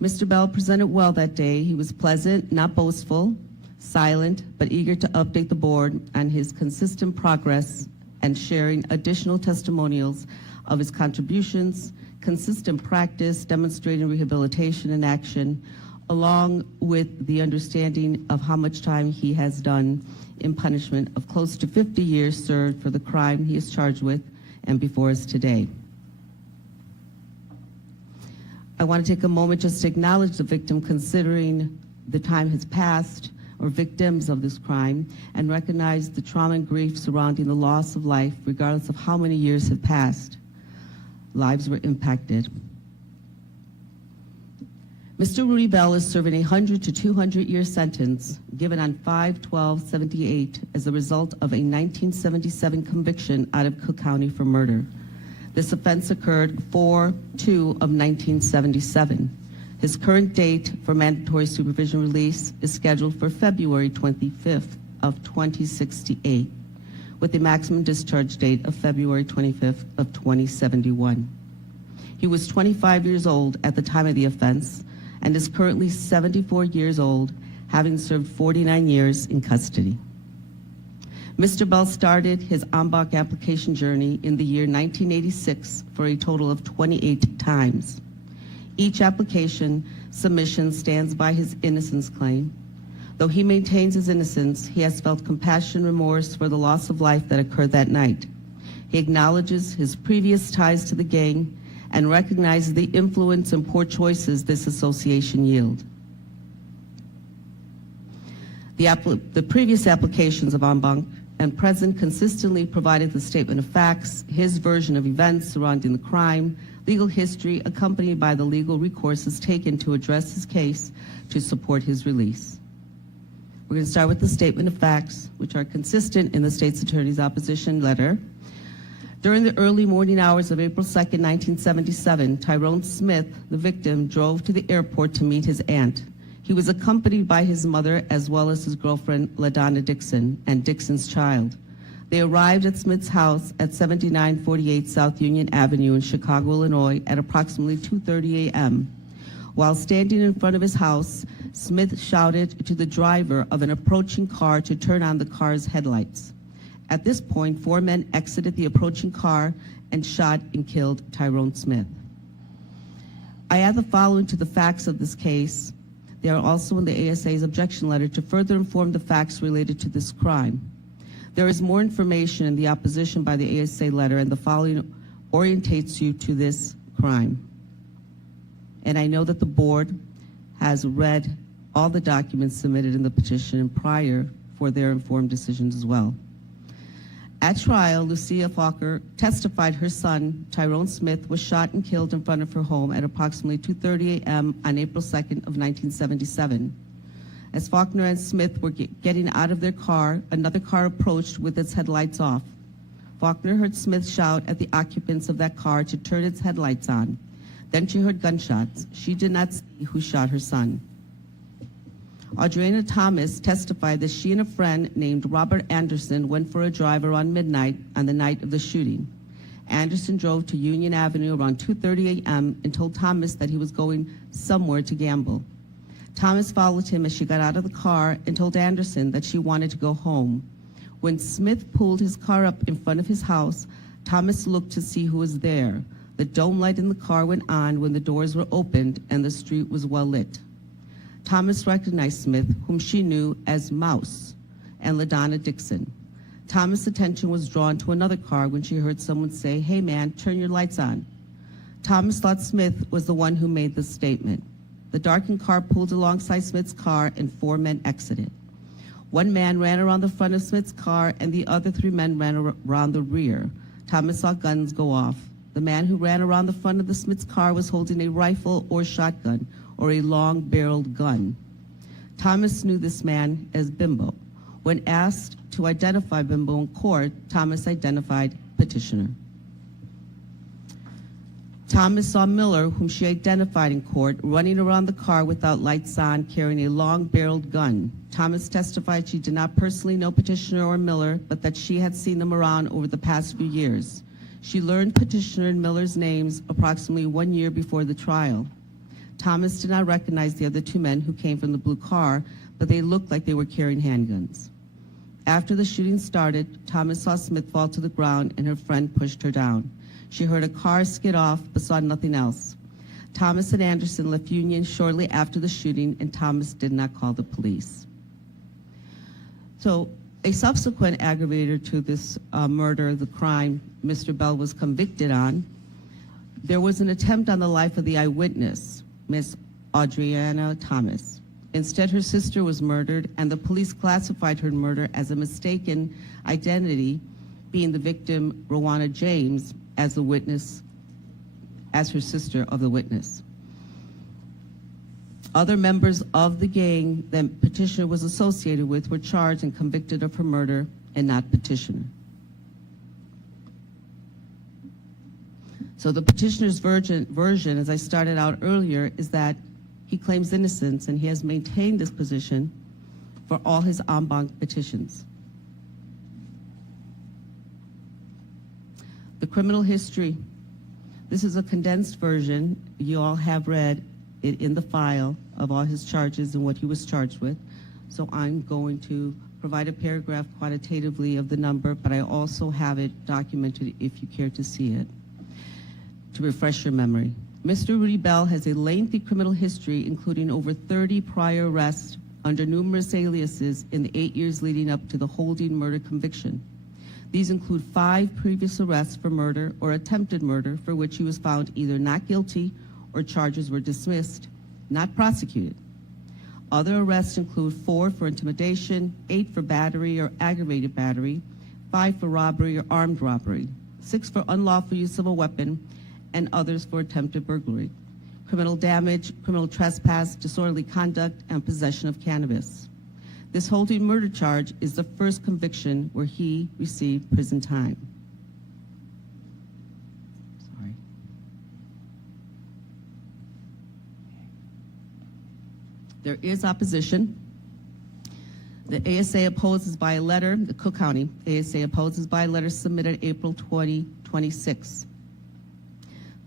Mr. Bell presented well that day. He was pleasant, not boastful, silent, but eager to update the board on his consistent progress and sharing additional testimonials of his contributions, consistent practice, demonstrating rehabilitation in action, along with the understanding of how much time he has done in punishment of close to 50 years served for the crime he is charged with and before us today. I want to take a moment just to acknowledge the victim, considering the time has passed, or victims of this crime, and recognize the trauma and grief surrounding the loss of life, regardless of how many years have passed. Lives were impacted. Mr. Rudy Bell is serving a 100 to 200-year sentence given on 5/12/78 as a result of a 1977 conviction out of Cook County for murder. This offense occurred 4/2 of 1977. His current date for mandatory supervision release is scheduled for February 25th of 2068, with a maximum discharge date of February 25th of 2071. He was 25 years old at the time of the offense and is currently 74 years old, having served 49 years in custody. Mr. Bell started his en banc application journey in the year 1986 for a total of 28 times. Each application submission stands by his innocence claim. Though he maintains his innocence, he has felt compassion and remorse for the loss of life that occurred that night. He acknowledges his previous ties to the gang and recognizes the influence and poor choices this association yield. The previous applications of en banc and present consistently provided the statement of facts, his version of events surrounding the crime, legal history, accompanied by the legal recourses taken to address his case to support his release. We're going to start with the statement of facts, which are consistent in the state's attorney's opposition letter. During the early morning hours of April 2nd, 1977, Tyrone Smith, the victim, drove to the airport to meet his aunt. He was accompanied by his mother as well as his girlfriend, LaDonna Dixon, and Dixon's child. They arrived at Smith's house at 7948 South Union Avenue in Chicago, Illinois at approximately 2:30 a.m. While standing in front of his house, Smith shouted to the driver of an approaching car to turn on the car's headlights. At this point, 4 men exited the approaching car and shot and killed Tyrone Smith. I add the following to the facts of this case. They are also in the ASA's objection letter to further inform the facts related to this crime. There is more information in the opposition by the ASA letter, and the following orientates you to this crime. And I know that the board has read all the documents submitted in the petition and prior for their informed decisions as well. At trial, Lucia Faulkner testified her son, Tyrone Smith, was shot and killed in front of her home at approximately 2:30 a.m. on April 2nd of 1977. As Faulkner and Smith were getting out of their car, another car approached with its headlights off. Faulkner heard Smith shout at the occupants of that car to turn its headlights on. Then she heard gunshots. She did not see who shot her son. Adriana Thomas testified that she and a friend named Robert Anderson went for a drive around midnight on the night of the shooting. Anderson drove to Union Avenue around 2:30 a.m. and told Thomas that he was going somewhere to gamble. Thomas followed him as she got out of the car and told Anderson that she wanted to go home. When Smith pulled his car up in front of his house, Thomas looked to see who was there. The dome light in the car went on when the doors were opened and the street was well lit. Thomas recognized Smith, whom she knew as Mouse, and LaDonna Dixon. Thomas' attention was drawn to another car when she heard someone say, "Hey man, turn your lights on." Thomas thought Smith was the one who made the statement. The darkened car pulled alongside Smith's car and 4 men exited. 1 man ran around the front of Smith's car and the other 3 men ran around the rear. Thomas saw guns go off. The man who ran around the front of the Smith's car was holding a rifle or shotgun or a long-barreled gun. Thomas knew this man as Bimbo. When asked to identify Bimbo in court, Thomas identified petitioner. Thomas saw Miller, whom she identified in court, running around the car without lights on, carrying a long-barreled gun. Thomas testified she did not personally know petitioner or Miller, but that she had seen them around over the past few years. She learned petitioner and Miller's names approximately 1 year before the trial. Thomas did not recognize the other 2 men who came from the blue car, but they looked like they were carrying handguns. After the shooting started, Thomas saw Smith fall to the ground and her friend pushed her down. She heard a car skid off but saw nothing else. Thomas and Anderson left Union shortly after the shooting, and Thomas did not call the police. So a subsequent aggravator to this murder, the crime Mr. Bell was convicted on, there was an attempt on the life of the eyewitness, Miss Adriana Thomas. Instead, her sister was murdered, and the police classified her murder as a mistaken identity, being the victim, Rowana James, as the witness, as her sister of the witness. Other members of the gang that petitioner was associated with were charged and convicted of her murder, and not petitioner. So the petitioner's version, as I started out earlier, is that he claims innocence, and he has maintained this position for all his en banc petitions. The criminal history. This is a condensed version. You all have read it in the file of all his charges and what he was charged with. So I'm going to provide a paragraph quantitatively of the number, but I also have it documented if you care to see it, to refresh your memory. Mr. Rudy Bell has a lengthy criminal history, including over 30 prior arrests under numerous aliases in the 8 years leading up to the Holding murder conviction. These include 5 previous arrests for murder or attempted murder for which he was found either not guilty or charges were dismissed, not prosecuted. Other arrests include 4 for intimidation, 8 for battery or aggravated battery, 5 for robbery or armed robbery, 6 for unlawful use of a weapon, and others for attempted burglary, criminal damage, criminal trespass, disorderly conduct, and possession of cannabis. This Holding murder charge is the first conviction where he received prison time. Sorry. There is opposition. The ASA opposes by a letter, the Cook County ASA opposes by a letter submitted April 2026.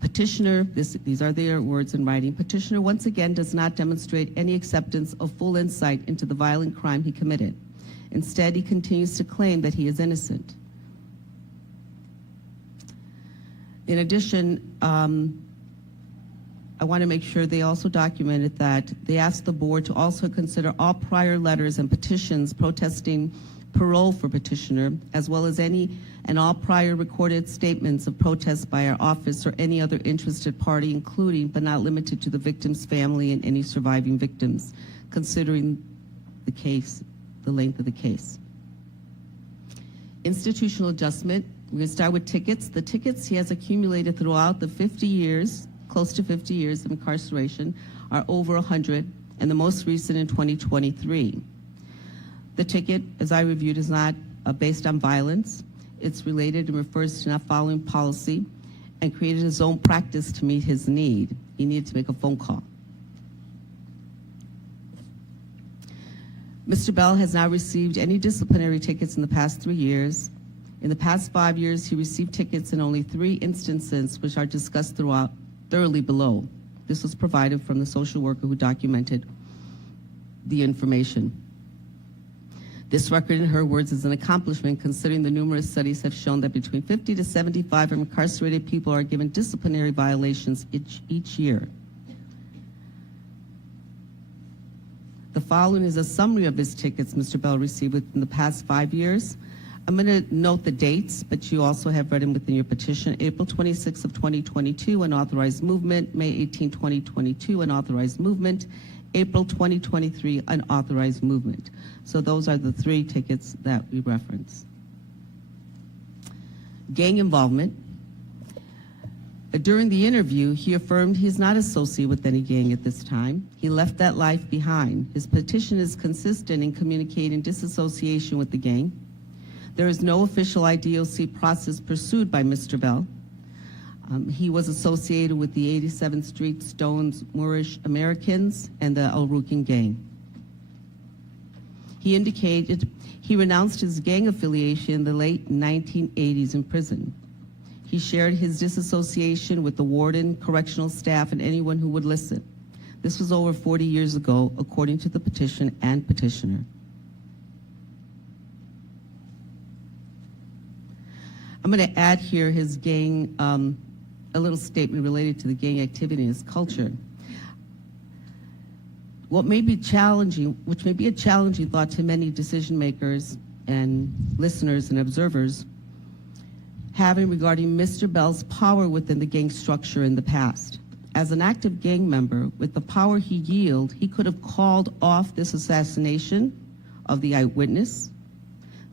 Petitioner, these are their words in writing, petitioner once again does not demonstrate any acceptance of full insight into the violent crime he committed. Instead, he continues to claim that he is innocent. In addition, I want to make sure they also documented that they asked the board to also consider all prior letters and petitions protesting parole for petitioner, as well as any and all prior recorded statements of protest by our office or any other interested party, including but not limited to the victim's family and any surviving victims, considering the case, the length of the case. Institutional adjustment, we're going to start with tickets. The tickets he has accumulated throughout the 50 years, close to 50 years of incarceration, are over 100, and the most recent in 2023. The ticket, as I reviewed, is not based on violence. It's related and refers to not following policy and created his own practice to meet his need. He needed to make a phone call. Mr. Bell has not received any disciplinary tickets in the past 3 years. In the past 5 years, he received tickets in only 3 instances, which are discussed thoroughly below. This was provided from the social worker who documented the information. This record, in her words, is an accomplishment considering the numerous studies have shown that between 50 to 75 incarcerated people are given disciplinary violations each year. The following is a summary of his tickets Mr. Bell received within the past 5 years. I'm going to note the dates, but you also have read them within your petition. April 26 of 2022, unauthorized movement. May 18, 2022, unauthorized movement. April 2023, unauthorized movement. So those are the 3 tickets that we reference. Gang involvement. During the interview, he affirmed he is not associated with any gang at this time. He left that life behind. His petition is consistent in communicating disassociation with the gang. There is no official IDOC process pursued by Mr. Bell. He was associated with the 87th Street Stones Moorish Americans and the Al Rukin gang. He indicated he renounced his gang affiliation in the late 1980s in prison. He shared his disassociation with the warden, correctional staff, and anyone who would listen. This was over 40 years ago, according to the petition and petitioner. I'm going to add here his gang, a little statement related to the gang activity and his culture. What may be challenging, which may be a challenging thought to many decision makers and listeners and observers, having regarding Mr. Bell's power within the gang structure in the past. As an active gang member, with the power he yielded, he could have called off this assassination of the eyewitness.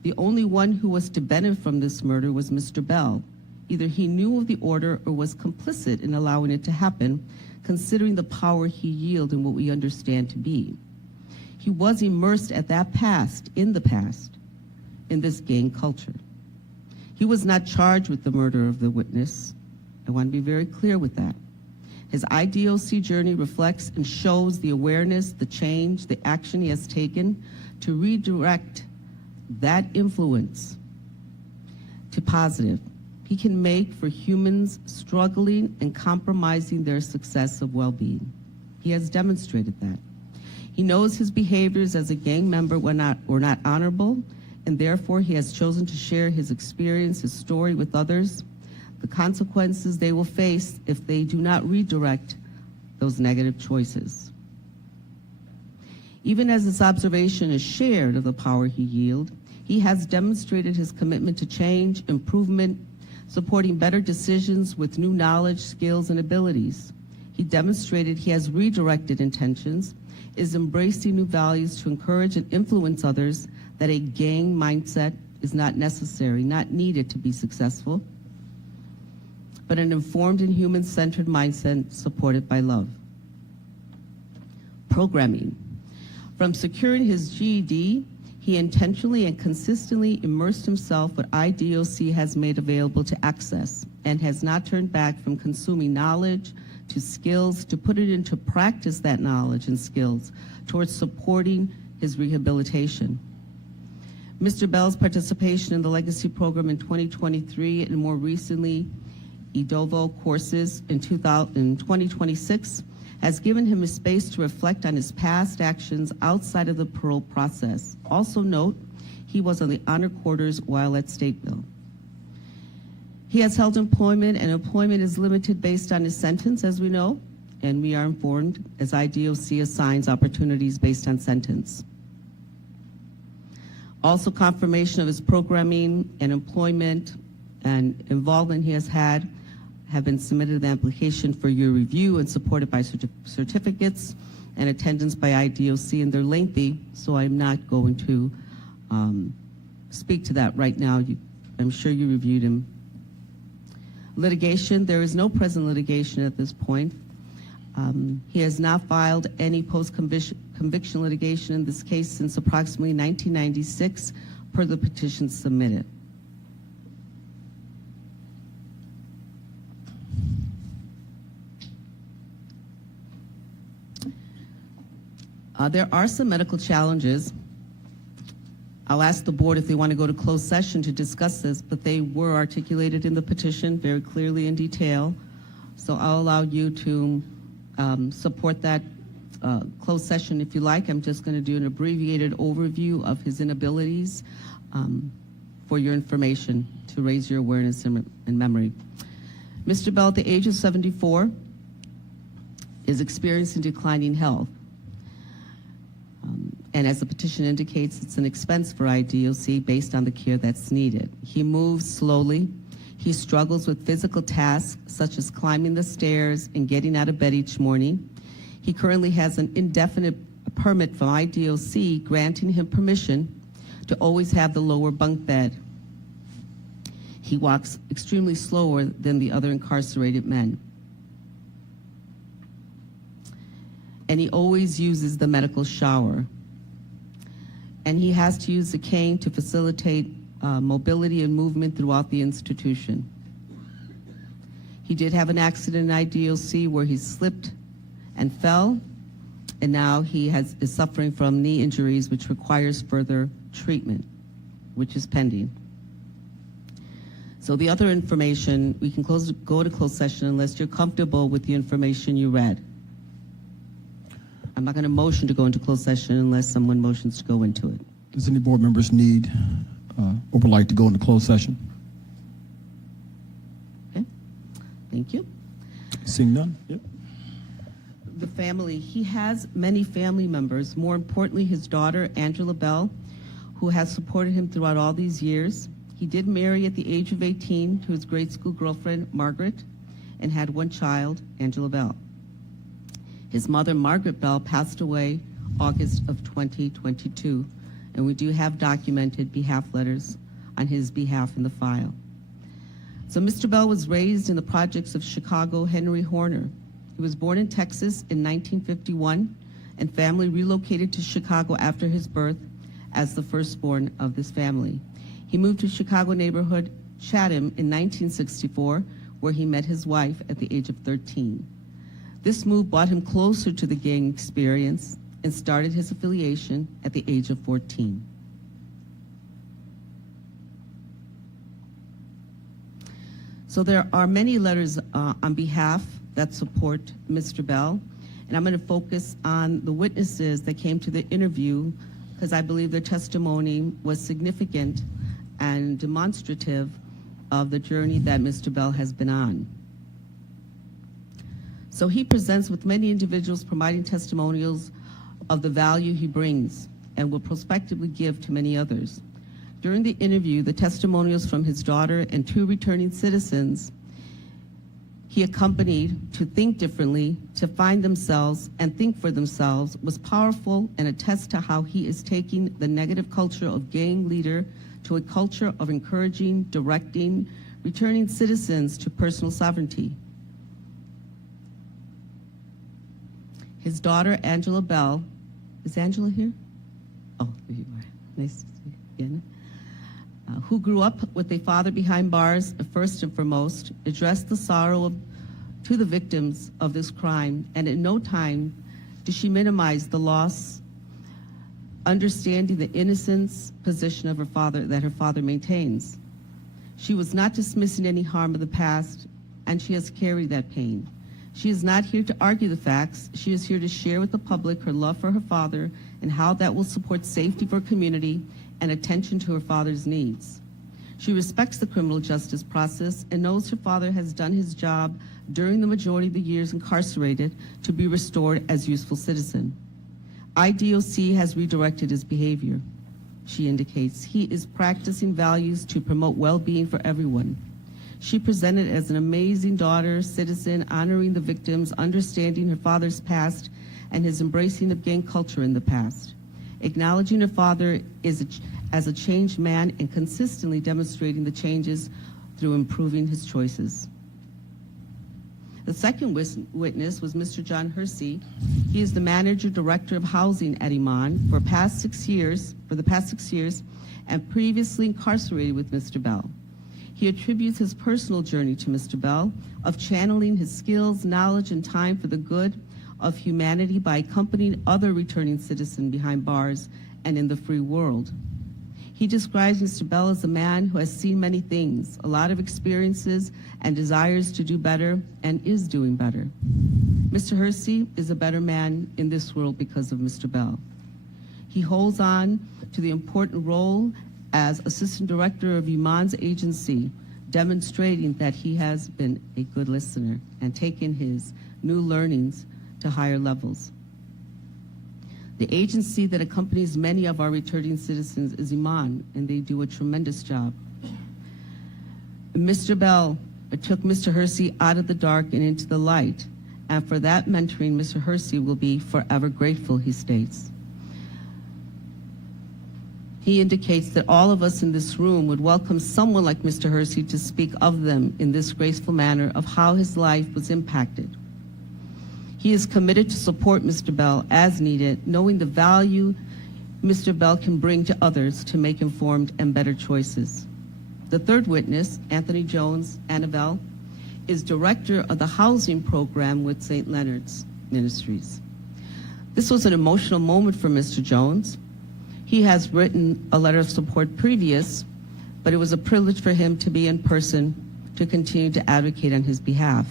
The only one who was to benefit from this murder was Mr. Bell. Either he knew of the order or was complicit in allowing it to happen, considering the power he yielded and what we understand to be. He was immersed at that past, in this gang culture. He was not charged with the murder of the witness. I want to be very clear with that. His IDOC journey reflects and shows the awareness, the change, the action he has taken to redirect that influence to positive. He can make for humans struggling and compromising their success of well-being. He has demonstrated that. He knows his behaviors as a gang member were not honorable, and therefore he has chosen to share his experience, his story with others, the consequences they will face if they do not redirect those negative choices. Even as this observation is shared of the power he yielded, he has demonstrated his commitment to change, improvement, supporting better decisions with new knowledge, skills, and abilities. He demonstrated he has redirected intentions, is embracing new values to encourage and influence others, that a gang mindset is not necessary, not needed to be successful, but an informed and human-centered mindset supported by love. Programming. From securing his GED, he intentionally and consistently immersed himself what IDOC has made available to access and has not turned back from consuming knowledge to skills to put it into practice, that knowledge and skills towards supporting his rehabilitation. Mr. Bell's participation in the Legacy Program in 2023 and more recently EDOVO courses in 2026 has given him a space to reflect on his past actions outside of the parole process. Also note, he was on the honor quarters while at Stateville. He has held employment, and employment is limited based on his sentence, as we know, and we are informed as IDOC assigns opportunities based on sentence. Also, confirmation of his programming and employment and involvement he has had have been submitted in the application for your review and supported by certificates and attendance by IDOC, and they're lengthy, so I'm not going to speak to that right now. I'm sure you reviewed him. Litigation, there is no present litigation at this point. He has not filed any post-conviction litigation in this case since approximately 1996 per the petition submitted. There are some medical challenges. I'll ask the board if they want to go to closed session to discuss this, but they were articulated in the petition very clearly in detail. So I'll allow you to support that closed session if you like. I'm just going to do an abbreviated overview of his inabilities for your information to raise your awareness and memory. Mr. Bell, at the age of 74, is experiencing declining health. And as the petition indicates, it's an expense for IDOC based on the care that's needed. He moves slowly. He struggles with physical tasks such as climbing the stairs and getting out of bed each morning. He currently has an indefinite permit from IDOC granting him permission to always have the lower bunk bed. He walks extremely slower than the other incarcerated men. And he always uses the medical shower. And he has to use the cane to facilitate mobility and movement throughout the institution. He did have an accident in IDOC where he slipped and fell, and now he is suffering from knee injuries, which requires further treatment, which is pending. So the other information, we can go to closed session unless you're comfortable with the information you read. I'm not going to motion to go into closed session unless someone motions to go into it. Does any board members need or would like to go into closed session? Okay, thank you. Seeing none? Yep. The family, he has many family members, more importantly his daughter, Angela Bell, who has supported him throughout all these years. He did marry at the age of 18 to his grade school girlfriend, Margaret, and had one child, Angela Bell. His mother, Margaret Bell, passed away August of 2022, and we do have documented behalf letters on his behalf in the file. So Mr. Bell was raised in the projects of Chicago Henry Horner. He was born in Texas in 1951, and family relocated to Chicago after his birth as the firstborn of this family. He moved to Chicago neighborhood Chatham in 1964, where he met his wife at the age of 13. This move brought him closer to the gang experience and started his affiliation at the age of 14. So there are many letters on behalf that support Mr. Bell, and I'm going to focus on the witnesses that came to the interview because I believe their testimony was significant and demonstrative of the journey that Mr. Bell has been on. So he presents with many individuals providing testimonials of the value he brings and will prospectively give to many others. During the interview, the testimonials from his daughter and 2 returning citizens he accompanied to think differently, to find themselves and think for themselves was powerful and attests to how he is taking the negative culture of gang leader to a culture of encouraging, directing, returning citizens to personal sovereignty. His daughter, Angela Bell, Is Angela here? Oh, there you are. Nice to see you again. Who grew up with a father behind bars, first and foremost, addressed the sorrow to the victims of this crime, and at no time did she minimize the loss, understanding the innocence position of her father that her father maintains. She was not dismissing any harm of the past, and she has carried that pain. She is not here to argue the facts. She is here to share with the public her love for her father and how that will support safety for her community and attention to her father's needs. She respects the criminal justice process and knows her father has done his job during the majority of the years incarcerated to be restored as a useful citizen. IDOC has redirected his behavior. She indicates he is practicing values to promote well-being for everyone. She presented as an amazing daughter, citizen, honoring the victims, understanding her father's past, and his embracing of gang culture in the past. Acknowledging her father as a changed man and consistently demonstrating the changes through improving his choices. The second witness was Mr. John Hersey. He is the manager director of housing at Iman for the past 6 years, and previously incarcerated with Mr. Bell. He attributes his personal journey to Mr. Bell of channeling his skills, knowledge, and time for the good of humanity by accompanying other returning citizens behind bars and in the free world. He describes Mr. Bell as a man who has seen many things, a lot of experiences, and desires to do better and is doing better. Mr. Hersey is a better man in this world because of Mr. Bell. He holds on to the important role as assistant director of Iman's agency, demonstrating that he has been a good listener and taken his new learnings to higher levels. The agency that accompanies many of our returning citizens is Iman, and they do a tremendous job. Mr. Bell took Mr. Hersey out of the dark and into the light, and for that mentoring, Mr. Hersey will be forever grateful, he states. He indicates that all of us in this room would welcome someone like Mr. Hersey to speak of them in this graceful manner of how his life was impacted. He is committed to support Mr. Bell as needed, knowing the value Mr. Bell can bring to others to make informed and better choices. The third witness, Anthony Jones, Annabelle, is director of the housing program with St. Leonard's Ministries. This was an emotional moment for Mr. Jones. He has written a letter of support previous, but it was a privilege for him to be in person to continue to advocate on his behalf.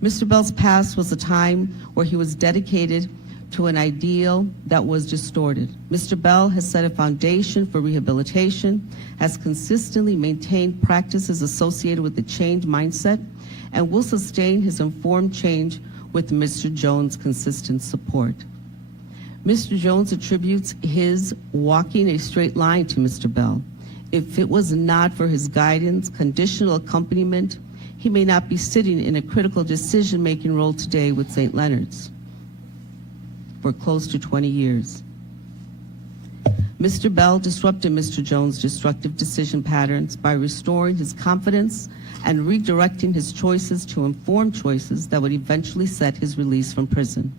Mr. Bell's past was a time where he was dedicated to an ideal that was distorted. Mr. Bell has set a foundation for rehabilitation, has consistently maintained practices associated with the change mindset, and will sustain his informed change with Mr. Jones' consistent support. Mr. Jones attributes his walking a straight line to Mr. Bell. If it was not for his guidance, conditional accompaniment, he may not be sitting in a critical decision-making role today with St. Leonard's for close to 20 years. Mr. Bell disrupted Mr. Jones' destructive decision patterns by restoring his confidence and redirecting his choices to informed choices that would eventually set his release from prison.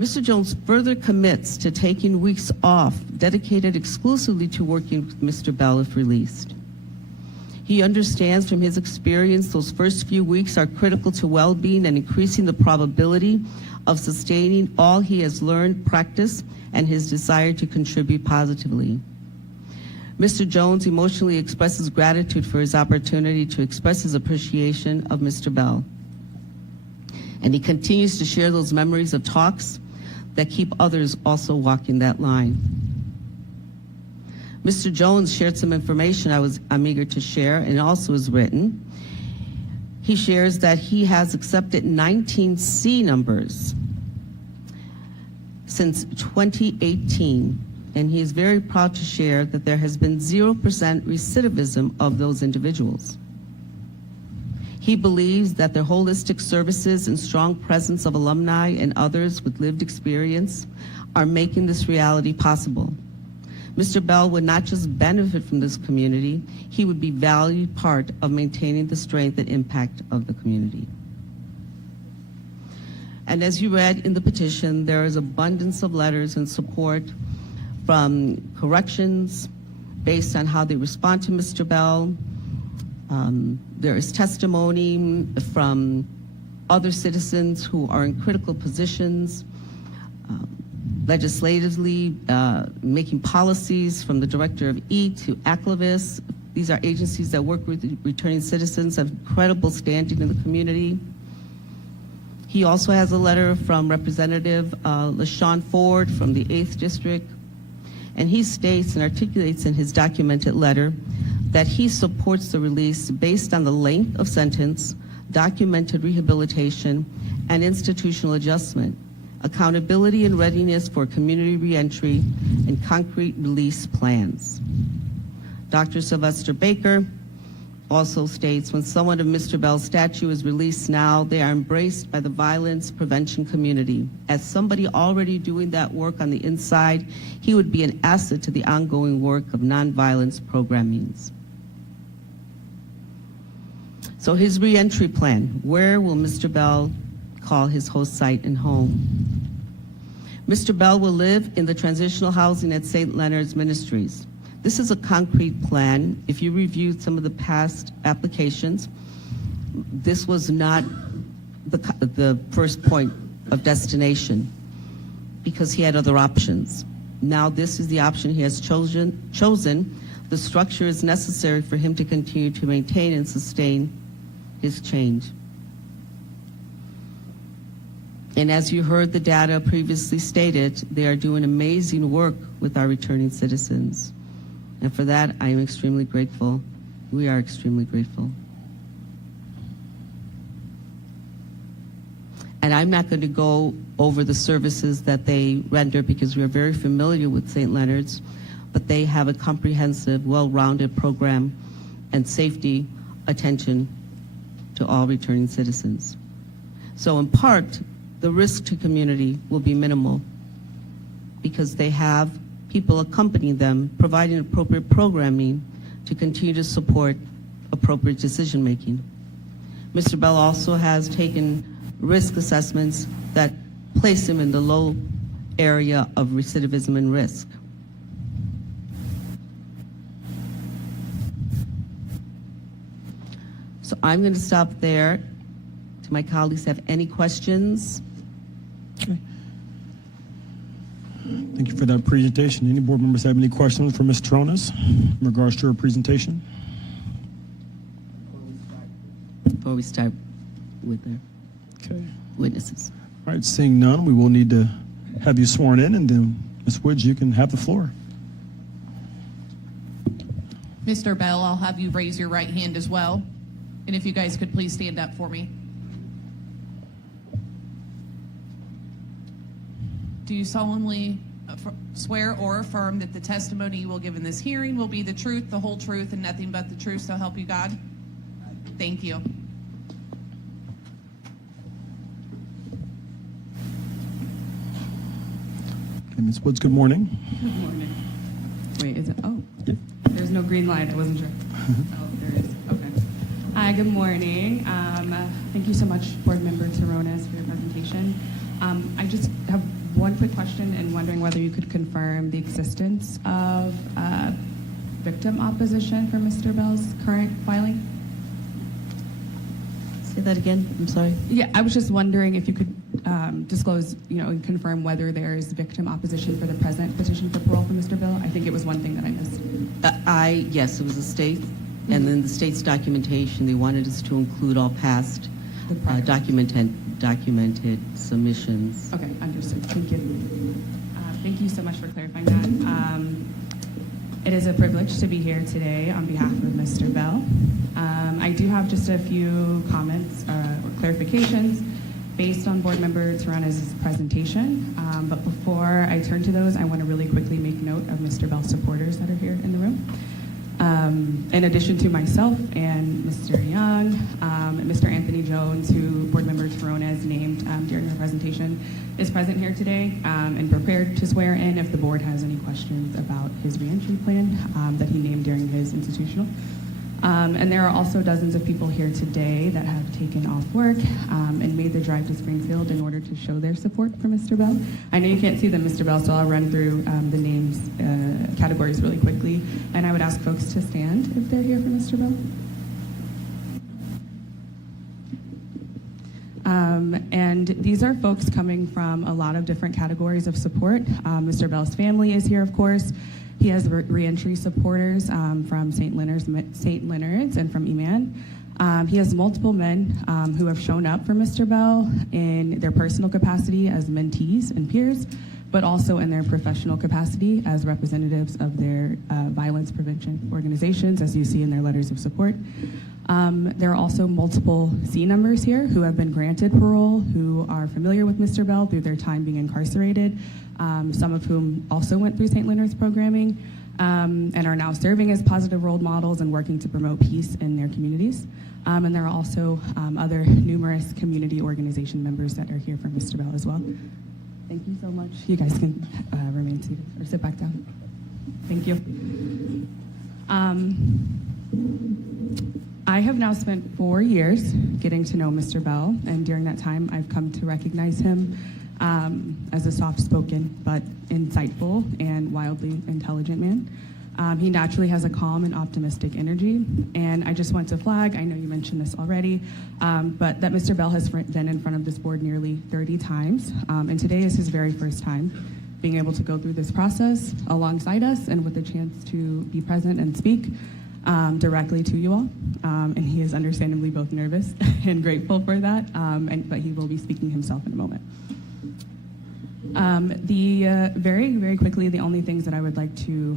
Mr. Jones further commits to taking weeks off dedicated exclusively to working with Mr. Bell if released. He understands from his experience those first few weeks are critical to well-being and increasing the probability of sustaining all he has learned, practiced, and his desire to contribute positively. Mr. Jones emotionally expresses gratitude for his opportunity to express his appreciation of Mr. Bell. And he continues to share those memories of talks that keep others also walking that line. Mr. Jones shared some information I'm eager to share, and also is written. He shares that he has accepted 19 C numbers since 2018, and he is very proud to share that there has been 0% recidivism of those individuals. He believes that their holistic services and strong presence of alumni and others with lived experience are making this reality possible. Mr. Bell would not just benefit from this community, he would be a valued part of maintaining the strength and impact of the community. And as you read in the petition, there is abundance of letters in support from corrections based on how they respond to Mr. Bell. There is testimony from other citizens who are in critical positions, legislatively, making policies from the director of E to ACLAVIS. These are agencies that work with returning citizens of incredible standing in the community. He also has a letter from Representative LaShawn Ford from the 8th District, and he states and articulates in his documented letter that he supports the release based on the length of sentence, documented rehabilitation, and institutional adjustment, accountability and readiness for community reentry, and concrete release plans. Dr. Sylvester Baker also states, when someone of Mr. Bell's stature is released now, they are embraced by the violence prevention community. As somebody already doing that work on the inside, he would be an asset to the ongoing work of nonviolence programmings. So his reentry plan, where will Mr. Bell call his host site and home? Mr. Bell will live in the transitional housing at St. Leonard's Ministries. This is a concrete plan. If you reviewed some of the past applications, this was not the first point of destination because he had other options. Now this is the option he has chosen. The structure is necessary for him to continue to maintain and sustain his change. And as you heard the data previously stated, they are doing amazing work with our returning citizens. And for that, I am extremely grateful. We are extremely grateful. And I'm not going to go over the services that they render because we are very familiar with St. Leonard's, but they have a comprehensive, well-rounded program and safety attention to all returning citizens. So in part, the risk to community will be minimal because they have people accompanying them, providing appropriate programming to continue to support appropriate decision making. Mr. Bell also has taken risk assessments that place him in the low area of recidivism and risk. So I'm going to stop there. Do my colleagues have any questions? Okay. Thank you for that presentation. Any board members have any questions for Ms. Tronas in regards to her presentation? Before we start with the Okay. witnesses. All right, seeing none, we will need to have you sworn in, and then Ms. Woods, you can have the floor. Mr. Bell, I'll have you raise your right hand as well. And if you guys could please stand up for me. Do you solemnly swear or affirm that the testimony you will give in this hearing will be the truth, the whole truth, and nothing but the truth, so help you God? Thank you. Okay, Ms. Woods, good morning. Good morning. Wait, is it? Oh, Yep. there's no green light. I wasn't sure. Oh, there is. Okay. Hi, good morning. Thank you so much, Board Member Terrones, for your presentation. I just have one quick question and wondering whether you could confirm the existence of victim opposition for Mr. Bell's current filing. Say that again, I'm sorry. Yeah, I was just wondering if you could disclose, and confirm whether there's victim opposition for the present petition for parole for Mr. Bell. I think it was one thing that I missed. Yes, it was the state, and then the state's documentation, they wanted us to include all past documented submissions. Okay, understood. Thank you. Thank you so much for clarifying that. It is a privilege to be here today on behalf of Mr. Bell. I do have just a few comments or clarifications based on Board Member Terrones' presentation. But before I turn to those, I want to really quickly make note of Mr. Bell's supporters that are here in the room. In addition to myself and Mr. Young, Mr. Anthony Jones, who Board Member Terrones named during her presentation, is present here today and prepared to swear in if the board has any questions about his reentry plan that he named during his institutional. And there are also dozens of people here today that have taken off work and made the drive to Springfield in order to show their support for Mr. Bell. I know you can't see them, Mr. Bell, so I'll run through the names, categories really quickly. And I would ask folks to stand if they're here for Mr. Bell. And these are folks coming from a lot of different categories of support. Mr. Bell's family is here, of course. He has reentry supporters from St. Leonard's and from Eman. He has multiple men who have shown up for Mr. Bell in their personal capacity as mentees and peers, but also in their professional capacity as representatives of their violence prevention organizations, as you see in their letters of support. There are also multiple C numbers here who have been granted parole, who are familiar with Mr. Bell through their time being incarcerated, some of whom also went through St. Leonard's programming and are now serving as positive role models and working to promote peace in their communities. And there are also other numerous community organization members that are here for Mr. Bell as well. Thank you so much. You guys can remain seated or sit back down. Thank you. I have now spent 4 years getting to know Mr. Bell, and during that time, I've come to recognize him as a soft-spoken but insightful and wildly intelligent man. He naturally has a calm and optimistic energy, and I just want to flag, I know you mentioned this already, but that Mr. Bell has been in front of this board nearly 30 times, and today is his very first time being able to go through this process alongside us and with the chance to be present and speak directly to you all. And he is understandably both nervous and grateful for that, but he will be speaking himself in a moment. Very, very quickly, the only things that I would like to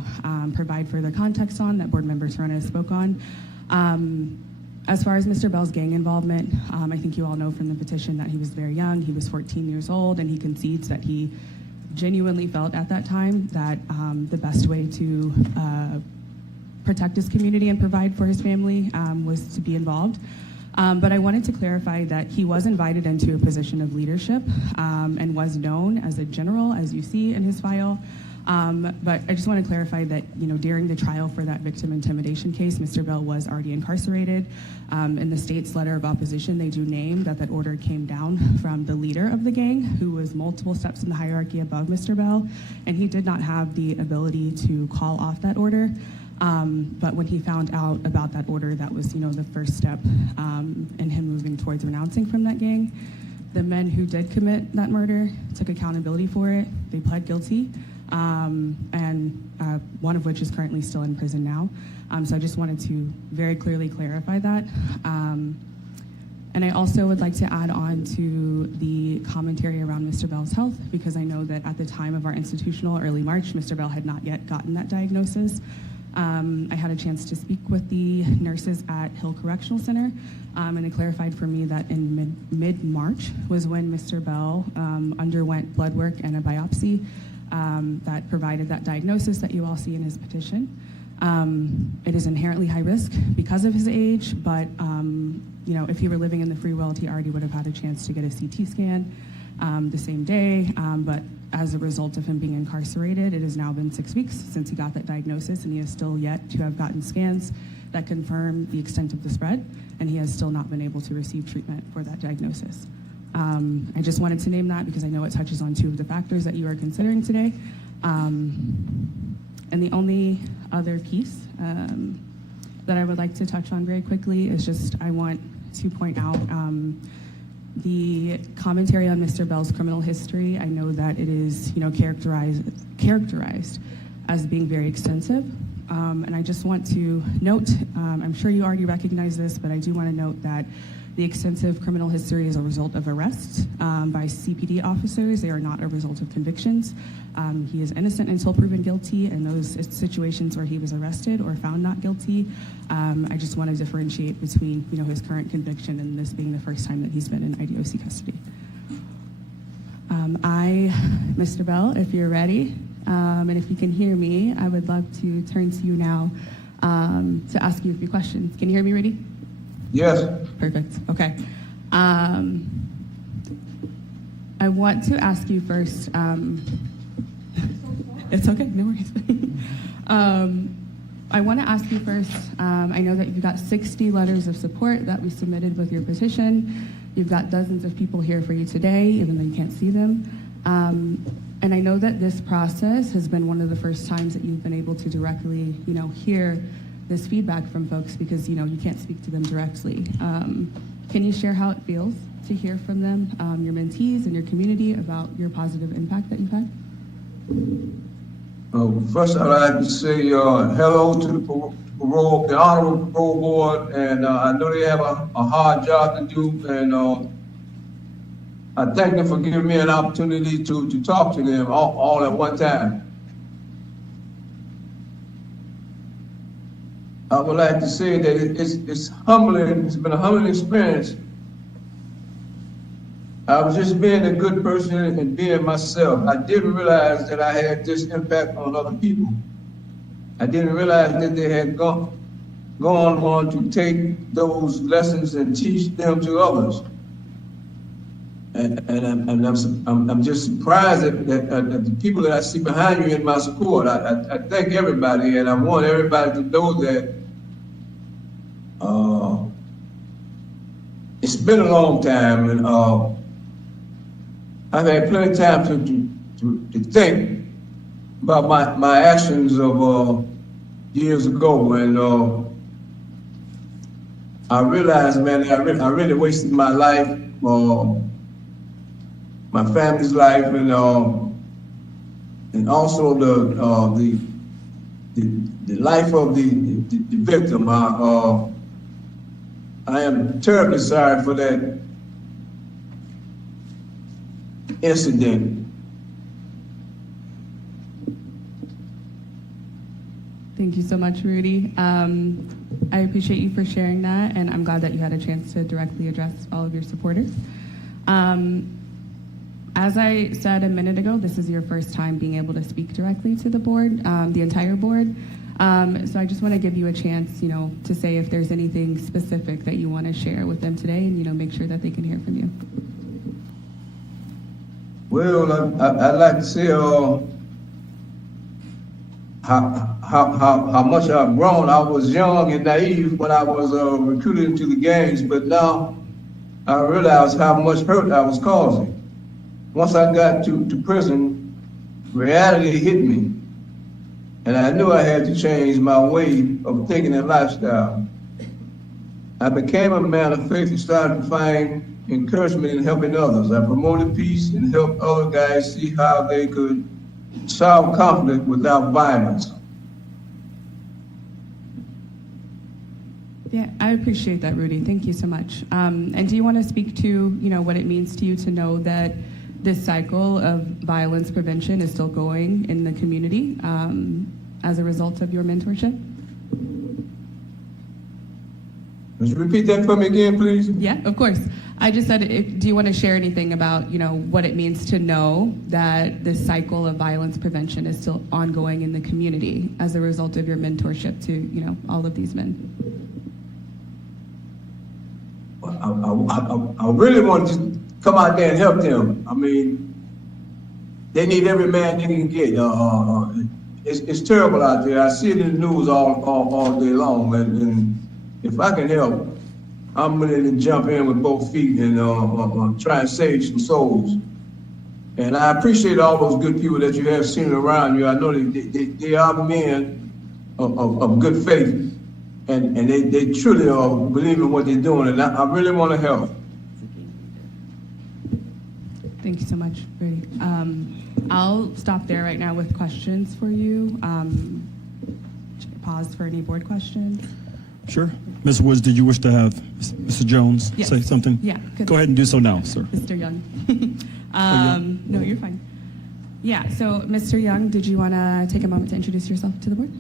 provide further context on that Board Member Torres spoke on. As far as Mr. Bell's gang involvement, I think you all know from the petition that he was very young. He was 14 years old, and he concedes that he genuinely felt at that time that the best way to protect his community and provide for his family was to be involved. But I wanted to clarify that he was invited into a position of leadership and was known as a general, as you see in his file. But I just want to clarify that, during the trial for that victim intimidation case, Mr. Bell was already incarcerated. In the state's letter of opposition, they do name that order came down from the leader of the gang, who was multiple steps in the hierarchy above Mr. Bell, and he did not have the ability to call off that order. But when he found out about that order, that was, the first step in him moving towards renouncing from that gang. The men who did commit that murder took accountability for it. They pled guilty, and one of which is currently still in prison now. So I just wanted to very clearly clarify that. And I also would like to add on to the commentary around Mr. Bell's health, because I know that at the time of our institutional early March, Mr. Bell had not yet gotten that diagnosis. I had a chance to speak with the nurses at Hill Correctional Center, and it clarified for me that in mid-March was when Mr. Bell underwent blood work and a biopsy that provided that diagnosis that you all see in his petition. It is inherently high risk because of his age, but if he were living in the free world, he already would have had a chance to get a CT scan the same day, but as a result of him being incarcerated, it has now been 6 weeks since he got that diagnosis, and he has still yet to have gotten scans that confirm the extent of the spread, and he has still not been able to receive treatment for that diagnosis. I just wanted to name that because I know it touches on two of the factors that you are considering today. And the only other piece that I would like to touch on very quickly is just I want to point out the commentary on Mr. Bell's criminal history. I know that it is, characterized as being very extensive. And I just want to note, I'm sure you already recognize this, but I do want to note that the extensive criminal history is a result of arrests by CPD officers. They are not a result of convictions. He is innocent until proven guilty in those situations where he was arrested or found not guilty. I just want to differentiate between, his current conviction and this being the first time that he's been in IDOC custody. Mr. Bell, if you're ready, and if you can hear me, I would love to turn to you now to ask you a few questions. Can you hear me, Rudy? Yes. Perfect. Okay. I want to ask you first. It's okay. No worries. I want to ask you first, I know that you've got 60 letters of support that we submitted with your petition. You've got dozens of people here for you today, even though you can't see them. And I know that this process has been one of the first times that you've been able to directly, hear this feedback from folks because, you can't speak to them directly. Can you share how it feels to hear from them, your mentees and your community about your positive impact that you've had? First, I'd like to say hello to the Honorable Parole Board, and I know they have a hard job to do, and I thank them for giving me an opportunity to talk to them all at one time. I would like to say that it's humbling. It's been a humbling experience. I was just being a good person and being myself. I didn't realize that I had this impact on other people. I didn't realize that they had gone on to take those lessons and teach them to others. And I'm just surprised at the people that I see behind you in my support. I thank everybody, and I want everybody to know that it's been a long time, and I've had plenty of time to think about my actions of years ago, and I realized, man, I really wasted my life, my family's life, and also the life of the victim. I am terribly sorry for that incident. Thank you so much, Rudy. I appreciate you for sharing that, and I'm glad that you had a chance to directly address all of your supporters. As I said a minute ago, this is your first time being able to speak directly to the board, the entire board. So I just want to give you a chance, to say if there's anything specific that you want to share with them today, and make sure that they can hear from you. Well, I'd like to say how much I've grown. I was young and naive when I was recruited into the gangs, but now I realize how much hurt I was causing. Once I got to prison, reality hit me, and I knew I had to change my way of thinking and lifestyle. I became a man of faith and started to find encouragement in helping others. I promoted peace and helped other guys see how they could solve conflict without violence. Yeah, I appreciate that, Rudy. Thank you so much. And do you want to speak to, what it means to you to know that this cycle of violence prevention is still going in the community as a result of your mentorship? Would you repeat that for me again, please? Yeah, of course. I just said, do you want to share anything about, what it means to know that this cycle of violence prevention is still ongoing in the community as a result of your mentorship to, all of these men? I really want to come out there and help them. I mean, they need every man they can get. It's terrible out there. I see it in the news all day long, and if I can help, I'm willing to jump in with both feet and try and save some souls. And I appreciate all those good people that you have seen around you. I know they are men of good faith, and they truly believe in what they're doing, and I really want to help. Thank you so much, Brady. I'll stop there right now with questions for you. Pause for any board questions. Sure. Ms. Woods, did you wish to have Mr. Jones Yes. say something? Yeah. Go ahead and do so now, sir. Mr. Young. No, you're fine. Yeah, so Mr. Young, did you want to take a moment to introduce yourself to the board?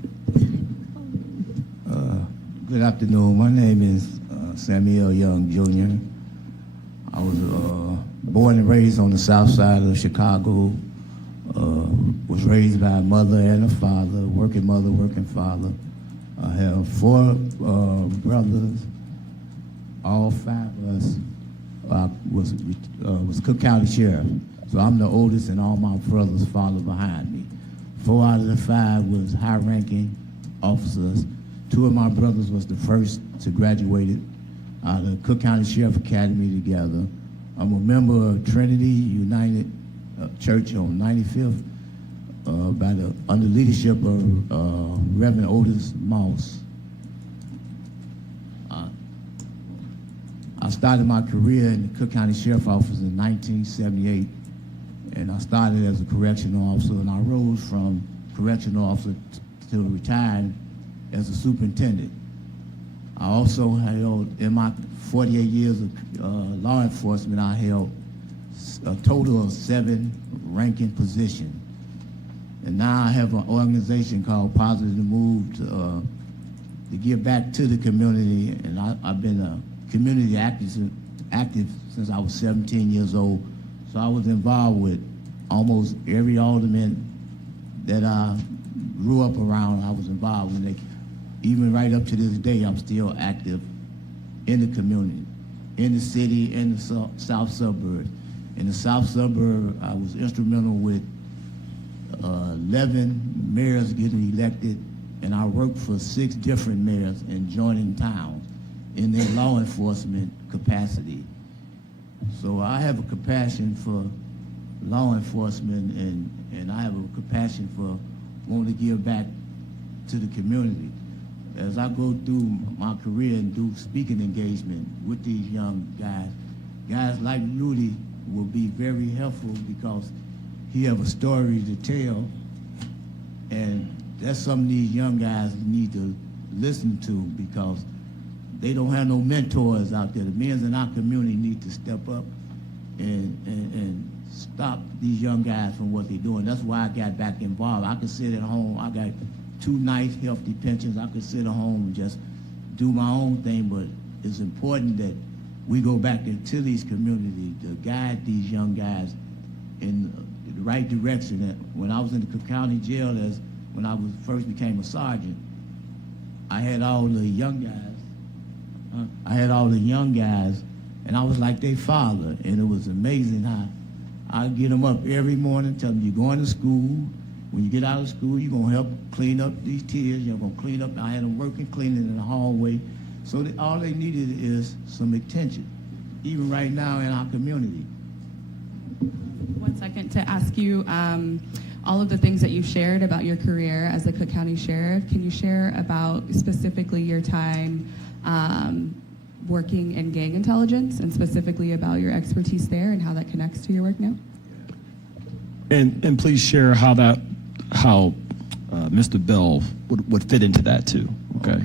Good afternoon. My name is Samuel Young, Jr. I was born and raised on the south side of Chicago. Was raised by a mother and a father, working mother, working father. I have 4 brothers. All 5 of us was Cook County Sheriff. So I'm the oldest, and all my brothers follow behind me. 4 out of the 5 was high-ranking officers. Two of my brothers was the first to graduate out of Cook County Sheriff Academy together. I'm a member of Trinity United Church on 95th under leadership of Reverend Otis Moss. I started my career in the Cook County Sheriff Office in 1978, and I started as a correctional officer, and I rose from correctional officer to retired as a superintendent. I also held, in my 48 years of law enforcement, I held a total of 7 ranking positions. And now I have an organization called Positive Move to give back to the community, and I've been a community active since I was 17 years old. So I was involved with almost every alderman that I grew up around. I was involved with. Even right up to this day, I'm still active in the community, in the city, in the south suburbs. In the south suburb, I was instrumental with 11 mayors getting elected, and I worked for 6 different mayors in joining towns in their law enforcement capacity. So I have a compassion for law enforcement, and I have a compassion for wanting to give back to the community. As I go through my career and do speaking engagement with these young guys like Rudy will be very helpful because he have a story to tell, and that's something these young guys need to listen to because they don't have no mentors out there. The men in our community need to step up and stop these young guys from what they're doing. That's why I got back involved. I could sit at home. I got 2 nice, healthy pensions. I could sit at home and just do my own thing, but it's important that we go back into these communities to guide these young guys in the right direction. When I was in the Cook County Jail, when I first became a sergeant, I had all the young guys. And I was like their father, and it was amazing how I'd get them up every morning, tell them you're going to school. When you get out of school, you're going to help clean up these tiers. You're going to clean up. I had them working, cleaning in the hallway. So that all they needed is some attention, even right now in our community. 1 second to ask you all of the things that you shared about your career as the Cook County Sheriff. Can you share about specifically your time working in gang intelligence and specifically about your expertise there and how that connects to your work now? And please share how Mr. Bell would fit into that too. Okay.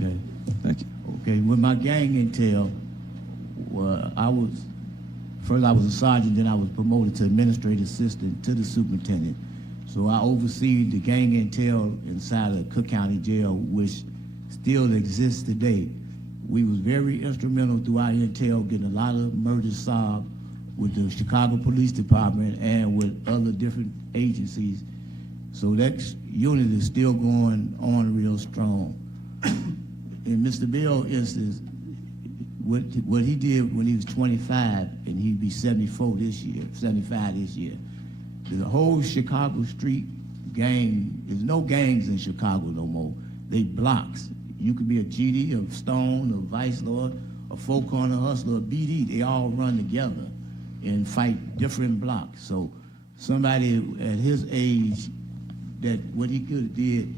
Thank you. Okay. With my gang intel, well, I was a sergeant, then I was promoted to administrative assistant to the superintendent. So I oversee the gang intel inside of Cook County Jail, which still exists today. We was very instrumental through our intel getting a lot of murders solved with the Chicago Police Department and with other different agencies. So that unit is still going on real strong. In Mr. Bell's instance, what he did when he was 25, and he'd be 75 this year, the whole Chicago street gang, there's no gangs in Chicago no more. They blocks. You could be a GD, a Stone, a Vice Lord, a Four Corner Hustler, a BD. They all run together and fight different blocks. So somebody at his age, that what he could have did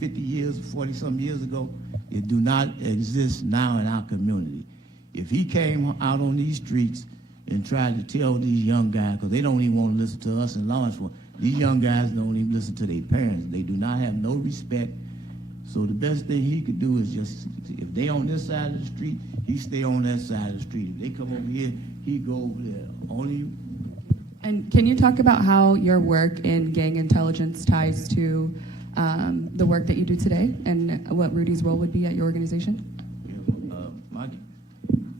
50 years, 40-some years ago, it do not exist now in our community. If he came out on these streets and tried to tell these young guys, because they don't even want to listen to us in law enforcement, these young guys don't even listen to their parents. They do not have no respect. So the best thing he could do is just, if they on this side of the street, he stay on that side of the street. If they come over here, he go over there. And can you talk about how your work in gang intelligence ties to the work that you do today and what Rudy's role would be at your organization?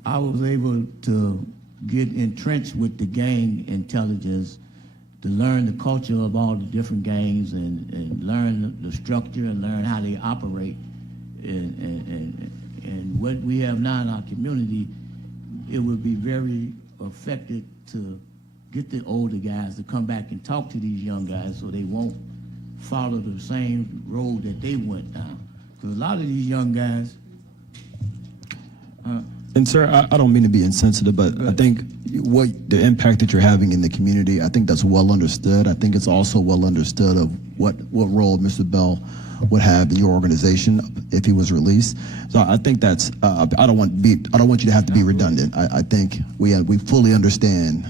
I was able to get entrenched with the gang intelligence to learn the culture of all the different gangs and learn the structure and learn how they operate. And what we have now in our community, it would be very effective to get the older guys to come back and talk to these young guys so they won't follow the same road that they went down. Because a lot of these young guys, And sir, I don't mean to be insensitive, but I think the impact that you're having in the community, I think that's well understood. I think it's also well understood of what role Mr. Bell would have in your organization if he was released. So I think that's I don't want you to have to be redundant. I think we fully understand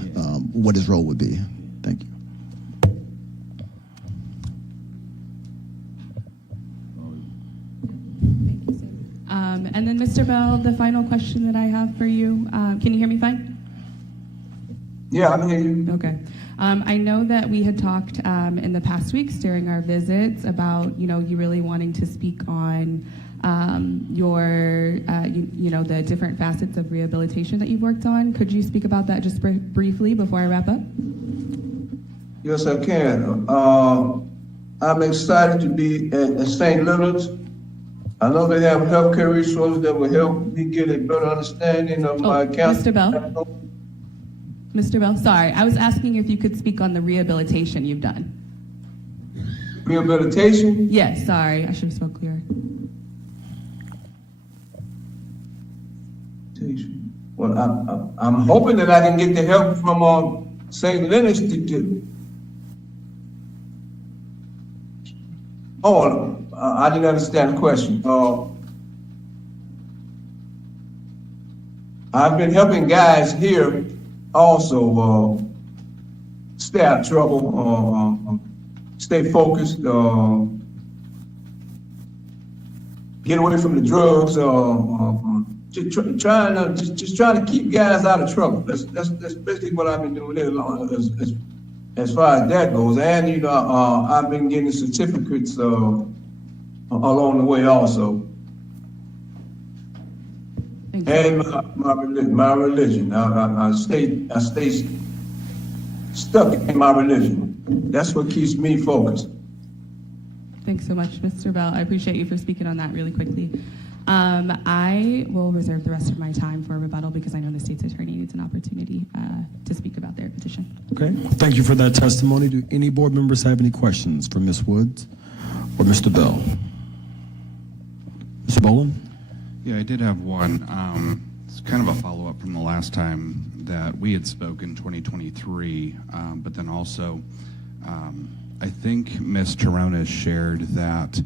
what his role would be. Thank you. And then, Mr. Bell, the final question that I have for you, can you hear me fine? Yeah, I can hear you. Okay. I know that we had talked in the past weeks during our visits about, you really wanting to speak on your, the different facets of rehabilitation that you've worked on. Could you speak about that just briefly before I wrap up? Yes, I can. I'm excited to be at St. Leonard's. I know they have healthcare resources that will help me get a better understanding of my cancer. Mr. Bell, sorry. I was asking if you could speak on the rehabilitation you've done. Rehabilitation? Yes, sorry. I should have spoke clearer. Well, I'm hoping that I can get the help from St. Leonard's to I didn't understand the question. I've been helping guys here also stay out of trouble, stay focused, get away from the drugs, just trying to keep guys out of trouble. That's basically what I've been doing as far as that goes. And I've been getting certificates along the way also. And my religion. I stay stuck in my religion. That's what keeps me focused. Thanks so much, Mr. Bell. I appreciate you for speaking on that really quickly. I will reserve the rest of my time for rebuttal because I know the state's attorney needs an opportunity to speak about their petition. Okay. Thank you for that testimony. Do any board members have any questions for Ms. Woods or Mr. Bell? Mr. Boland? Yeah, I did have one. It's kind of a follow-up from the last time that we had spoken, 2023, but then also I think Ms. Charonis shared that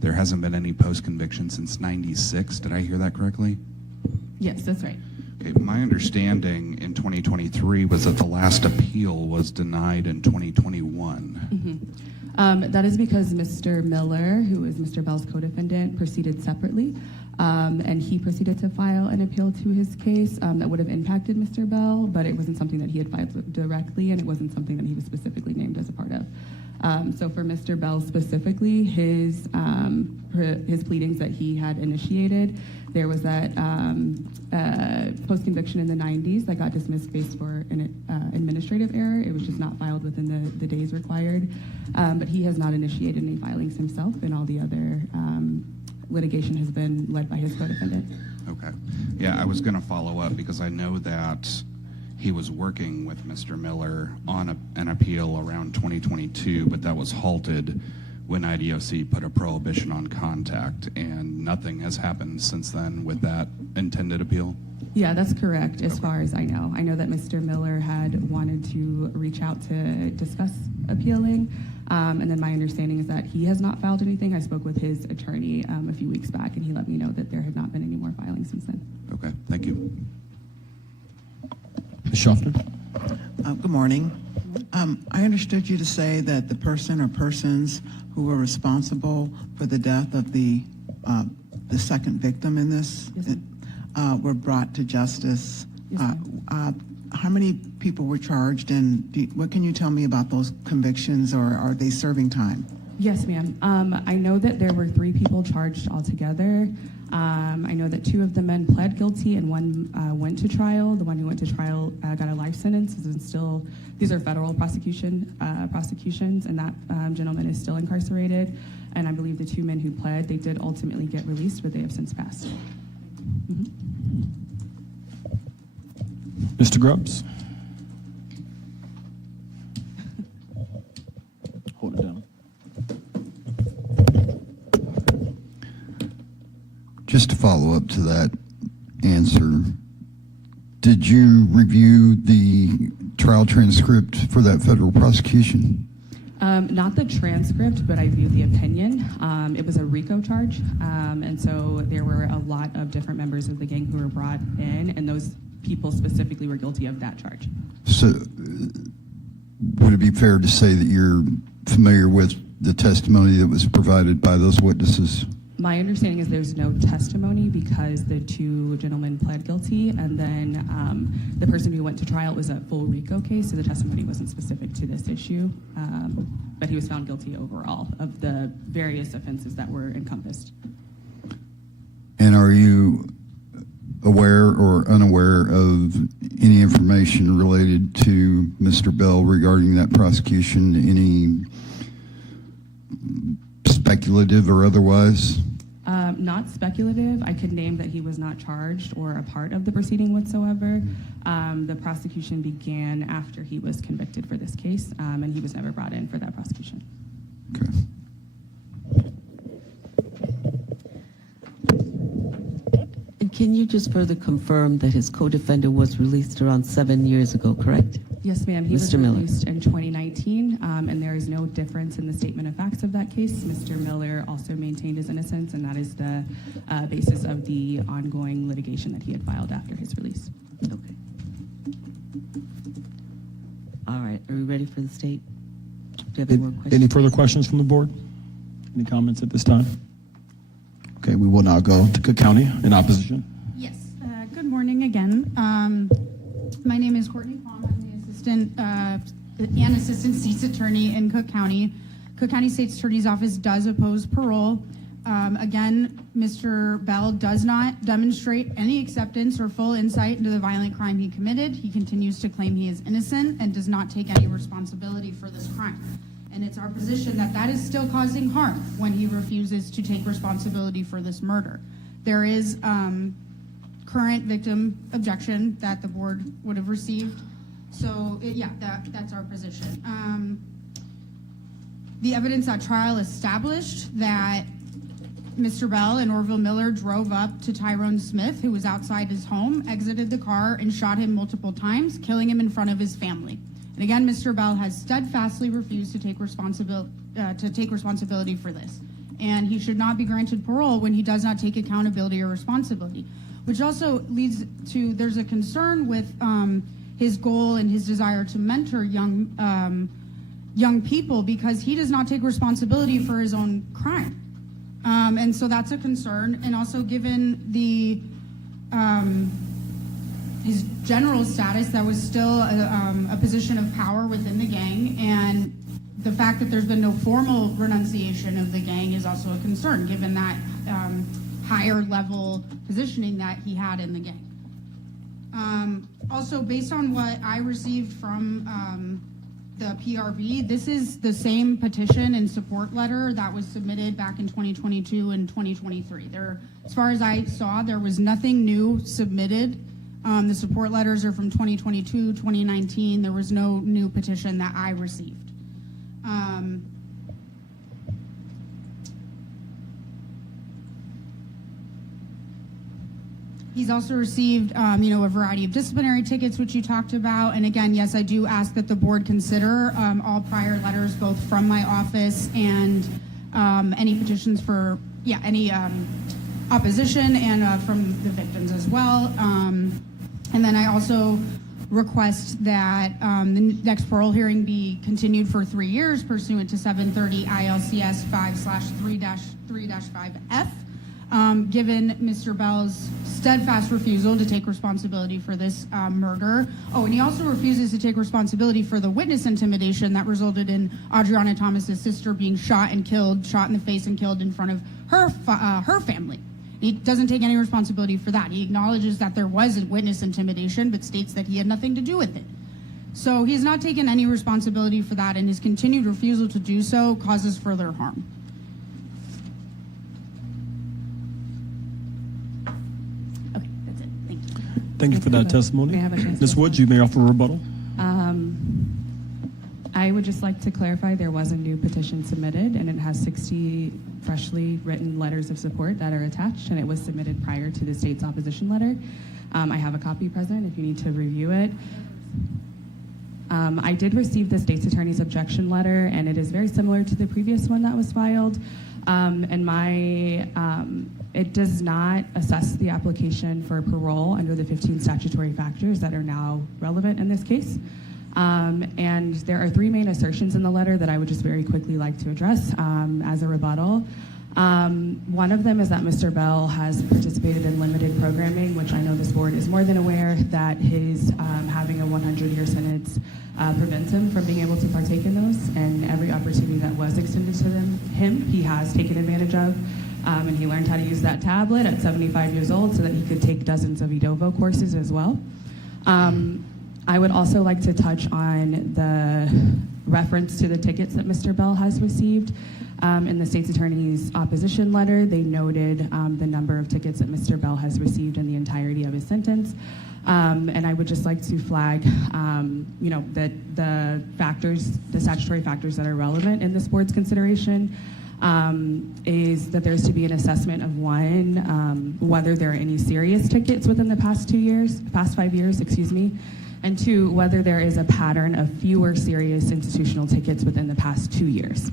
there hasn't been any post-conviction since 96. Did I hear that correctly? Yes, that's right. Okay, my understanding in 2023 was that the last appeal was denied in 2021. That is because Mr. Miller, who is Mr. Bell's co-defendant, proceeded separately, and he proceeded to file an appeal to his case that would have impacted Mr. Bell, but it wasn't something that he had filed directly, and it wasn't something that he was specifically named as a part of. So for Mr. Bell specifically, his pleadings that he had initiated, there was that post-conviction in the 90s that got dismissed based for an administrative error. It was just not filed within the days required. But he has not initiated any filings himself, and all the other litigation has been led by his co-defendant. Okay. Yeah, I was going to follow up because I know that he was working with Mr. Miller on an appeal around 2022, but that was halted when IDOC put a prohibition on contact, and nothing has happened since then with that intended appeal? Yeah, that's correct, as far as I know. I know that Mr. Miller had wanted to reach out to discuss appealing, and then my understanding is that he has not filed anything. I spoke with his attorney a few weeks back, and he let me know that there had not been any more filings since then. Okay, thank you. Ms. Schaffner? Good morning. I understood you to say that the person or persons who were responsible for the death of the second victim in this were brought to justice. Yes, How many people were charged, and what can you tell me about those convictions, or are they serving time? Yes, ma'am. I know that there were 3 people charged altogether. I know that 2 of the men pled guilty and 1 went to trial. The one who went to trial got a life sentence. These are federal prosecutions, and that gentleman is still incarcerated. And I believe the 2 men who pled, they did ultimately get released, but they have since passed. Mr. Grubbs? Hold it down. to that answer, did you review the trial transcript for that federal prosecution? Not the transcript, but I viewed the opinion. It was a RICO charge, and so there were a lot of different members of the gang who were brought in, and those people specifically were guilty of that charge. So, would it be fair to say that you're familiar with the testimony that was provided by those witnesses? My understanding is there's no testimony because the two gentlemen pled guilty, and then the person who went to trial was a full RICO case, so the testimony wasn't specific to this issue, but he was found guilty overall of the various offenses that were encompassed. And are you aware or unaware of any information related to Mr. Bell regarding that prosecution, any speculative or otherwise? Not speculative. I could name that he was not charged or a part of the proceeding whatsoever. The prosecution began after he was convicted for this case, and he was never brought in for that prosecution. Okay. And can you just further confirm that his co-defendant was released around 7 years ago, correct? Yes, ma'am. He was Mr. Miller. released in 2019, and there is no difference in the statement of facts of that case. Mr. Miller also maintained his innocence, and that is the basis of the ongoing litigation that he had filed after his release. Okay. All right. Are we ready for the state? Do you have any more questions? Any further questions from the board? Any comments at this time? Okay, we will now go to Cook County in opposition. Yes. Good morning again. My name is Courtney Palm. I'm the assistant state's attorney in Cook County. Cook County State's Attorney's Office does oppose parole. Again, Mr. Bell does not demonstrate any acceptance or full insight into the violent crime he committed. He continues to claim he is innocent and does not take any responsibility for this crime. And it's our position that that is still causing harm when he refuses to take responsibility for this murder. There is current victim objection that the board would have received. So, that's our position. The evidence at trial established that Mr. Bell and Orville Miller drove up to Tyrone Smith, who was outside his home, exited the car, and shot him multiple times, killing him in front of his family. And again, Mr. Bell has steadfastly refused to take responsibility for this. And he should not be granted parole when he does not take accountability or responsibility. Which also leads to, there's a concern with his goal and his desire to mentor young people because he does not take responsibility for his own crime. And so that's a concern. And also given the his general status, that was still a position of power within the gang, and the fact that there's been no formal renunciation of the gang is also a concern, given that higher level positioning that he had in the gang. Also, based on what I received from the PRB, this is the same petition and support letter that was submitted back in 2022 and 2023. There, as far as I saw, there was nothing new submitted. The support letters are from 2022, 2019. There was no new petition that I received. He's also received, a variety of disciplinary tickets, which you talked about. And again, yes, I do ask that the board consider all prior letters, both from my office and any petitions for, any opposition and from the victims as well. And then I also request that the next parole hearing be continued for 3 years pursuant to 730 ILCS 5/3-5F. Given Mr. Bell's steadfast refusal to take responsibility for this murder. Oh, and he also refuses to take responsibility for the witness intimidation that resulted in Adriana Thomas's sister being shot in the face and killed in front of her family. He doesn't take any responsibility for that. He acknowledges that there was a witness intimidation, but states that he had nothing to do with it. So he's not taken any responsibility for that, and his continued refusal to do so causes further harm. Okay, that's it. Thank you. Thank you for that testimony. May I have a chance to Ms. Woods, you may offer a rebuttal. I would just like to clarify there was a new petition submitted, and it has 60 freshly written letters of support that are attached, and it was submitted prior to the state's opposition letter. I have a copy present if you need to review it. I did receive the state's attorney's objection letter, and it is very similar to the previous one that was filed. It does not assess the application for parole under the 15 statutory factors that are now relevant in this case. And there are three main assertions in the letter that I would just very quickly like to address as a rebuttal. One of them is that Mr. Bell has participated in limited programming, which I know this board is more than aware that his having a 100-year sentence prevents him from being able to partake in those, and every opportunity that was extended to him, he has taken advantage of. And he learned how to use that tablet at 75 years old so that he could take dozens of EDOVO courses as well. I would also like to touch on the reference to the tickets that Mr. Bell has received. In the state's attorney's opposition letter, they noted the number of tickets that Mr. Bell has received in the entirety of his sentence. And I would just like to flag, that the statutory factors that are relevant in this board's consideration is that there's to be an assessment of one, whether there are any serious tickets within the past 5 years, and two, whether there is a pattern of fewer serious institutional tickets within the past 2 years.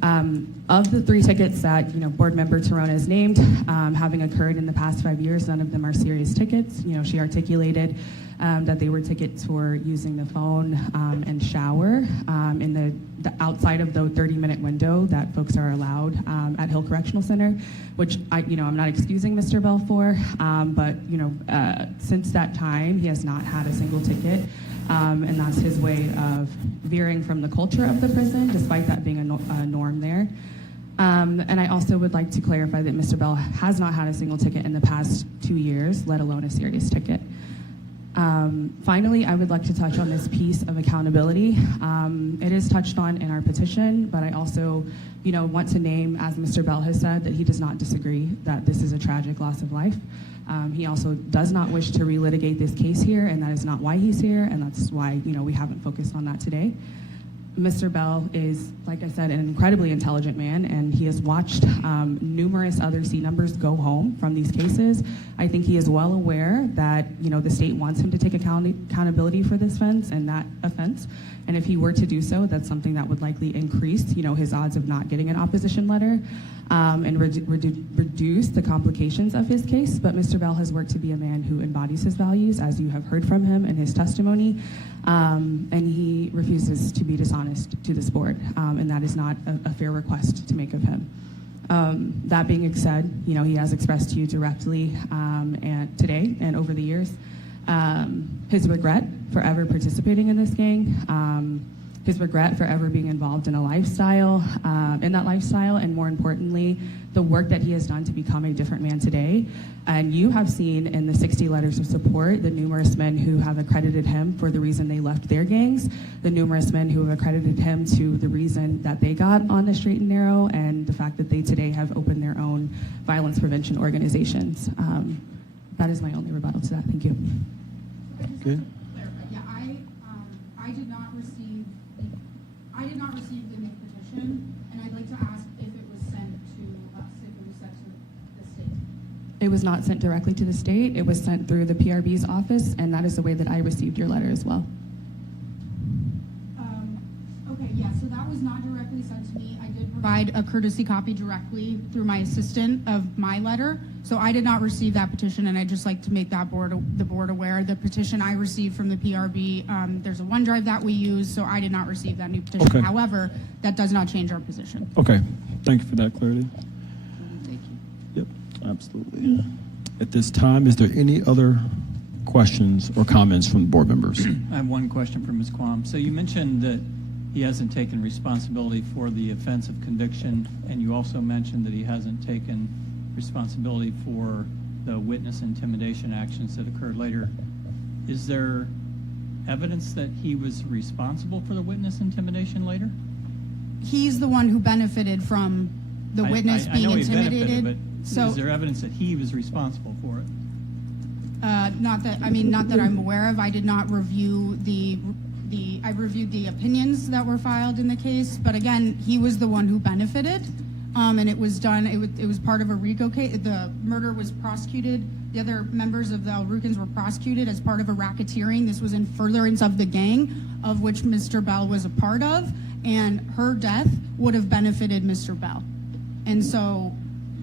Of the three tickets that board member Torona has named, having occurred in the past 5 years, none of them are serious tickets. She articulated that they were tickets for using the phone and shower in the outside of the 30-minute window that folks are allowed at Hill Correctional Center, which I'm not excusing Mr. Bell for, but since that time he has not had a single ticket. And that's his way of veering from the culture of the prison, despite that being a norm there. And I also would like to clarify that Mr. Bell has not had a single ticket in the past 2 years, let alone a serious ticket. Finally, I would like to touch on this piece of accountability. It is touched on in our petition, but I also want to name, as Mr. Bell has said, that he does not disagree that this is a tragic loss of life. He also does not wish to relitigate this case here, and that is not why he's here, and that's why we haven't focused on that today. Mr. Bell is, like I said, an incredibly intelligent man, and he has watched numerous other C numbers go home from these cases. I think he is well aware that the state wants him to take accountability for this offense and that offense, and if he were to do so, that's something that would likely increase his odds of not getting an opposition letter and reduce the complications of his case. But Mr. Bell has worked to be a man who embodies his values, as you have heard from him in his testimony, and he refuses to be dishonest to this board, and that is not a fair request to make of him. That being said, he has expressed to you directly and today and over the years his regret for ever participating in this gang, his regret for ever being involved in a lifestyle, and more importantly, the work that he has done to become a different man today. And you have seen in the 60 letters of support the numerous men who have accredited him for the reason they left their gangs, the numerous men who have accredited him to the reason that they got on the straight and narrow, and the fact that they today have opened their own violence prevention organizations. That is my only rebuttal to that. Thank you. Okay. Yeah, I did not receive the new petition, and I'd like to ask if it was sent to us, if it was sent to the state. It was not sent directly to the state. It was sent through the PRB's office, and that is the way that I received your letter as well. Okay, yeah, so that was not directly sent to me. I did provide a courtesy copy directly through my assistant of my letter. So I did not receive that petition, and I'd just like to make the board aware. The petition I received from the PRB, there's a OneDrive that we use, so I did not receive that new petition. Okay. However, that does not change our position. Okay. Thank you for that clarity. Thank you. Yep, absolutely. At this time, is there any other questions or comments from board members? I have one question for Ms. Quam. So you mentioned that he hasn't taken responsibility for the offense of conviction, and you also mentioned that he hasn't taken responsibility for the witness intimidation actions that occurred later. Is there evidence that he was responsible for the witness intimidation later? He's the one who benefited from the witness being I know he intimidated. benefited, but So- is there evidence that he was responsible for it? Not that I'm aware of. I did not review the I've reviewed the opinions that were filed in the case, but again, he was the one who benefited, and it was done, it was part of a RICO case. The murder was prosecuted, the other members of the El Rukns were prosecuted as part of a racketeering. This was in furtherance of the gang, of which Mr. Bell was a part of, and her death would have benefited Mr. Bell. And so,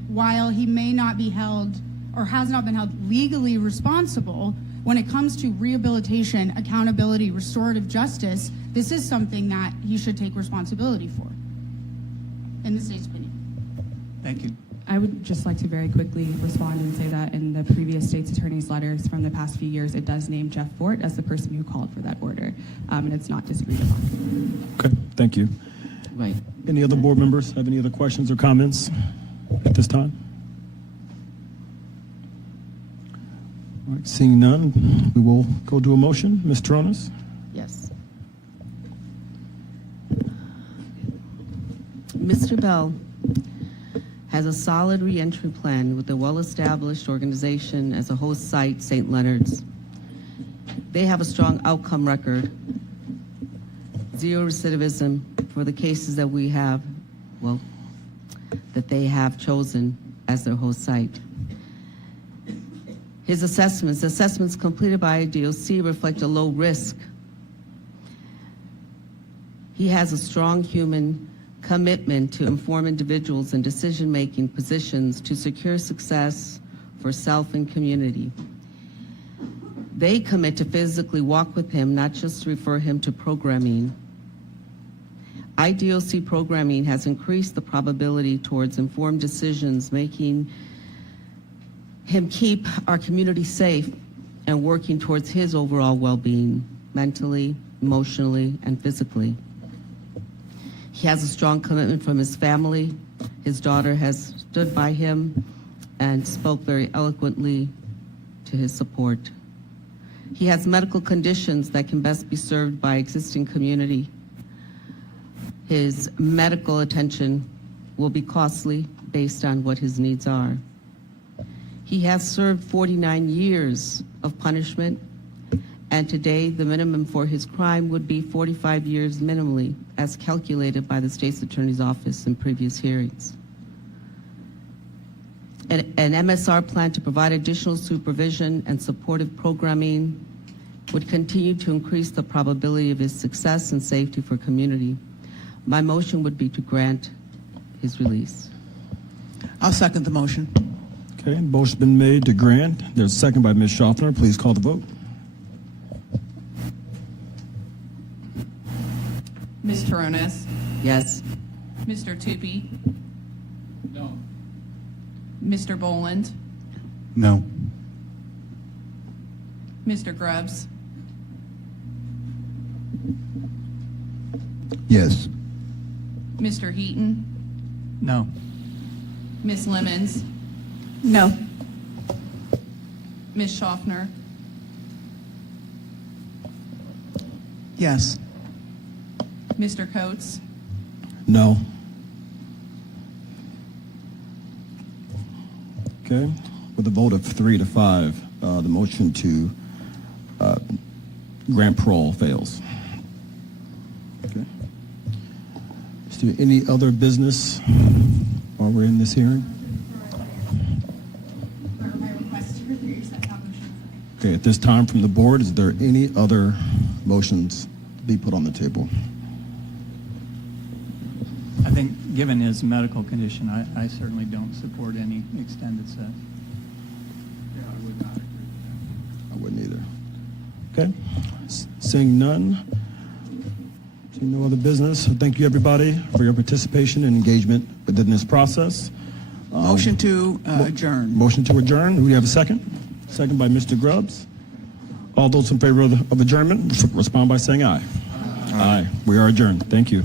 while he may not be held, or has not been held legally responsible, when it comes to rehabilitation, accountability, restorative justice, this is something that he should take responsibility for, in the state's opinion. Thank you. I would just like to very quickly respond and say that in the previous state's attorney's letters from the past few years, it does name Jeff Fort as the person who called for that order, and it's not disagreed upon. Okay, thank you. Right. Any other board members have any other questions or comments at this time? All right, seeing none, we will go to a motion. Ms. Tronis? Yes. Mr. Bell has a solid reentry plan with a well-established organization as a host site, St. Leonard's. They have a strong outcome record, zero recidivism for the cases that we have, well, that they have chosen as their host site. His assessments completed by IDOC reflect a low risk. He has a strong human commitment to inform individuals in decision-making positions to secure success for self and community. They commit to physically walk with him, not just refer him to programming. IDOC programming has increased the probability towards informed decisions, making him keep our community safe and working towards his overall well-being, mentally, emotionally, and physically. He has a strong commitment from his family. His daughter has stood by him and spoke very eloquently to his support. He has medical conditions that can best be served by existing community. His medical attention will be costly based on what his needs are. He has served 49 years of punishment, and today the minimum for his crime would be 45 years minimally, as calculated by the State's Attorney's Office in previous hearings. An MSR plan to provide additional supervision and supportive programming would continue to increase the probability of his success and safety for community. My motion would be to grant his release. I'll second the motion. Okay, motion's been made to grant. There's a second by Ms. Schaffner. Please call the vote. Ms. Toronis? Yes. Mr. Tupy? No. Mr. Boland? No. Mr. Grubbs? Yes. Mr. Heaton? No. Ms. Lemons? No. Ms. Schaffner? Yes. Mr. Coates? No. Okay, with a vote of 3 to 5, the motion to grant parole fails. Okay. Is there any other business while we're in this hearing? Okay, at this time from the board, is there any other motions to be put on the table? I think, given his medical condition, I certainly don't support any extended set. Yeah, I would not agree with I wouldn't either. Okay, seeing none, seeing no other business, thank you everybody for your participation and engagement within this process. Motion to adjourn. Motion to adjourn. Do we have a second? Second by Mr. Grubbs. All those in favor of adjournment, respond by saying aye. Aye. We are adjourned. Thank you.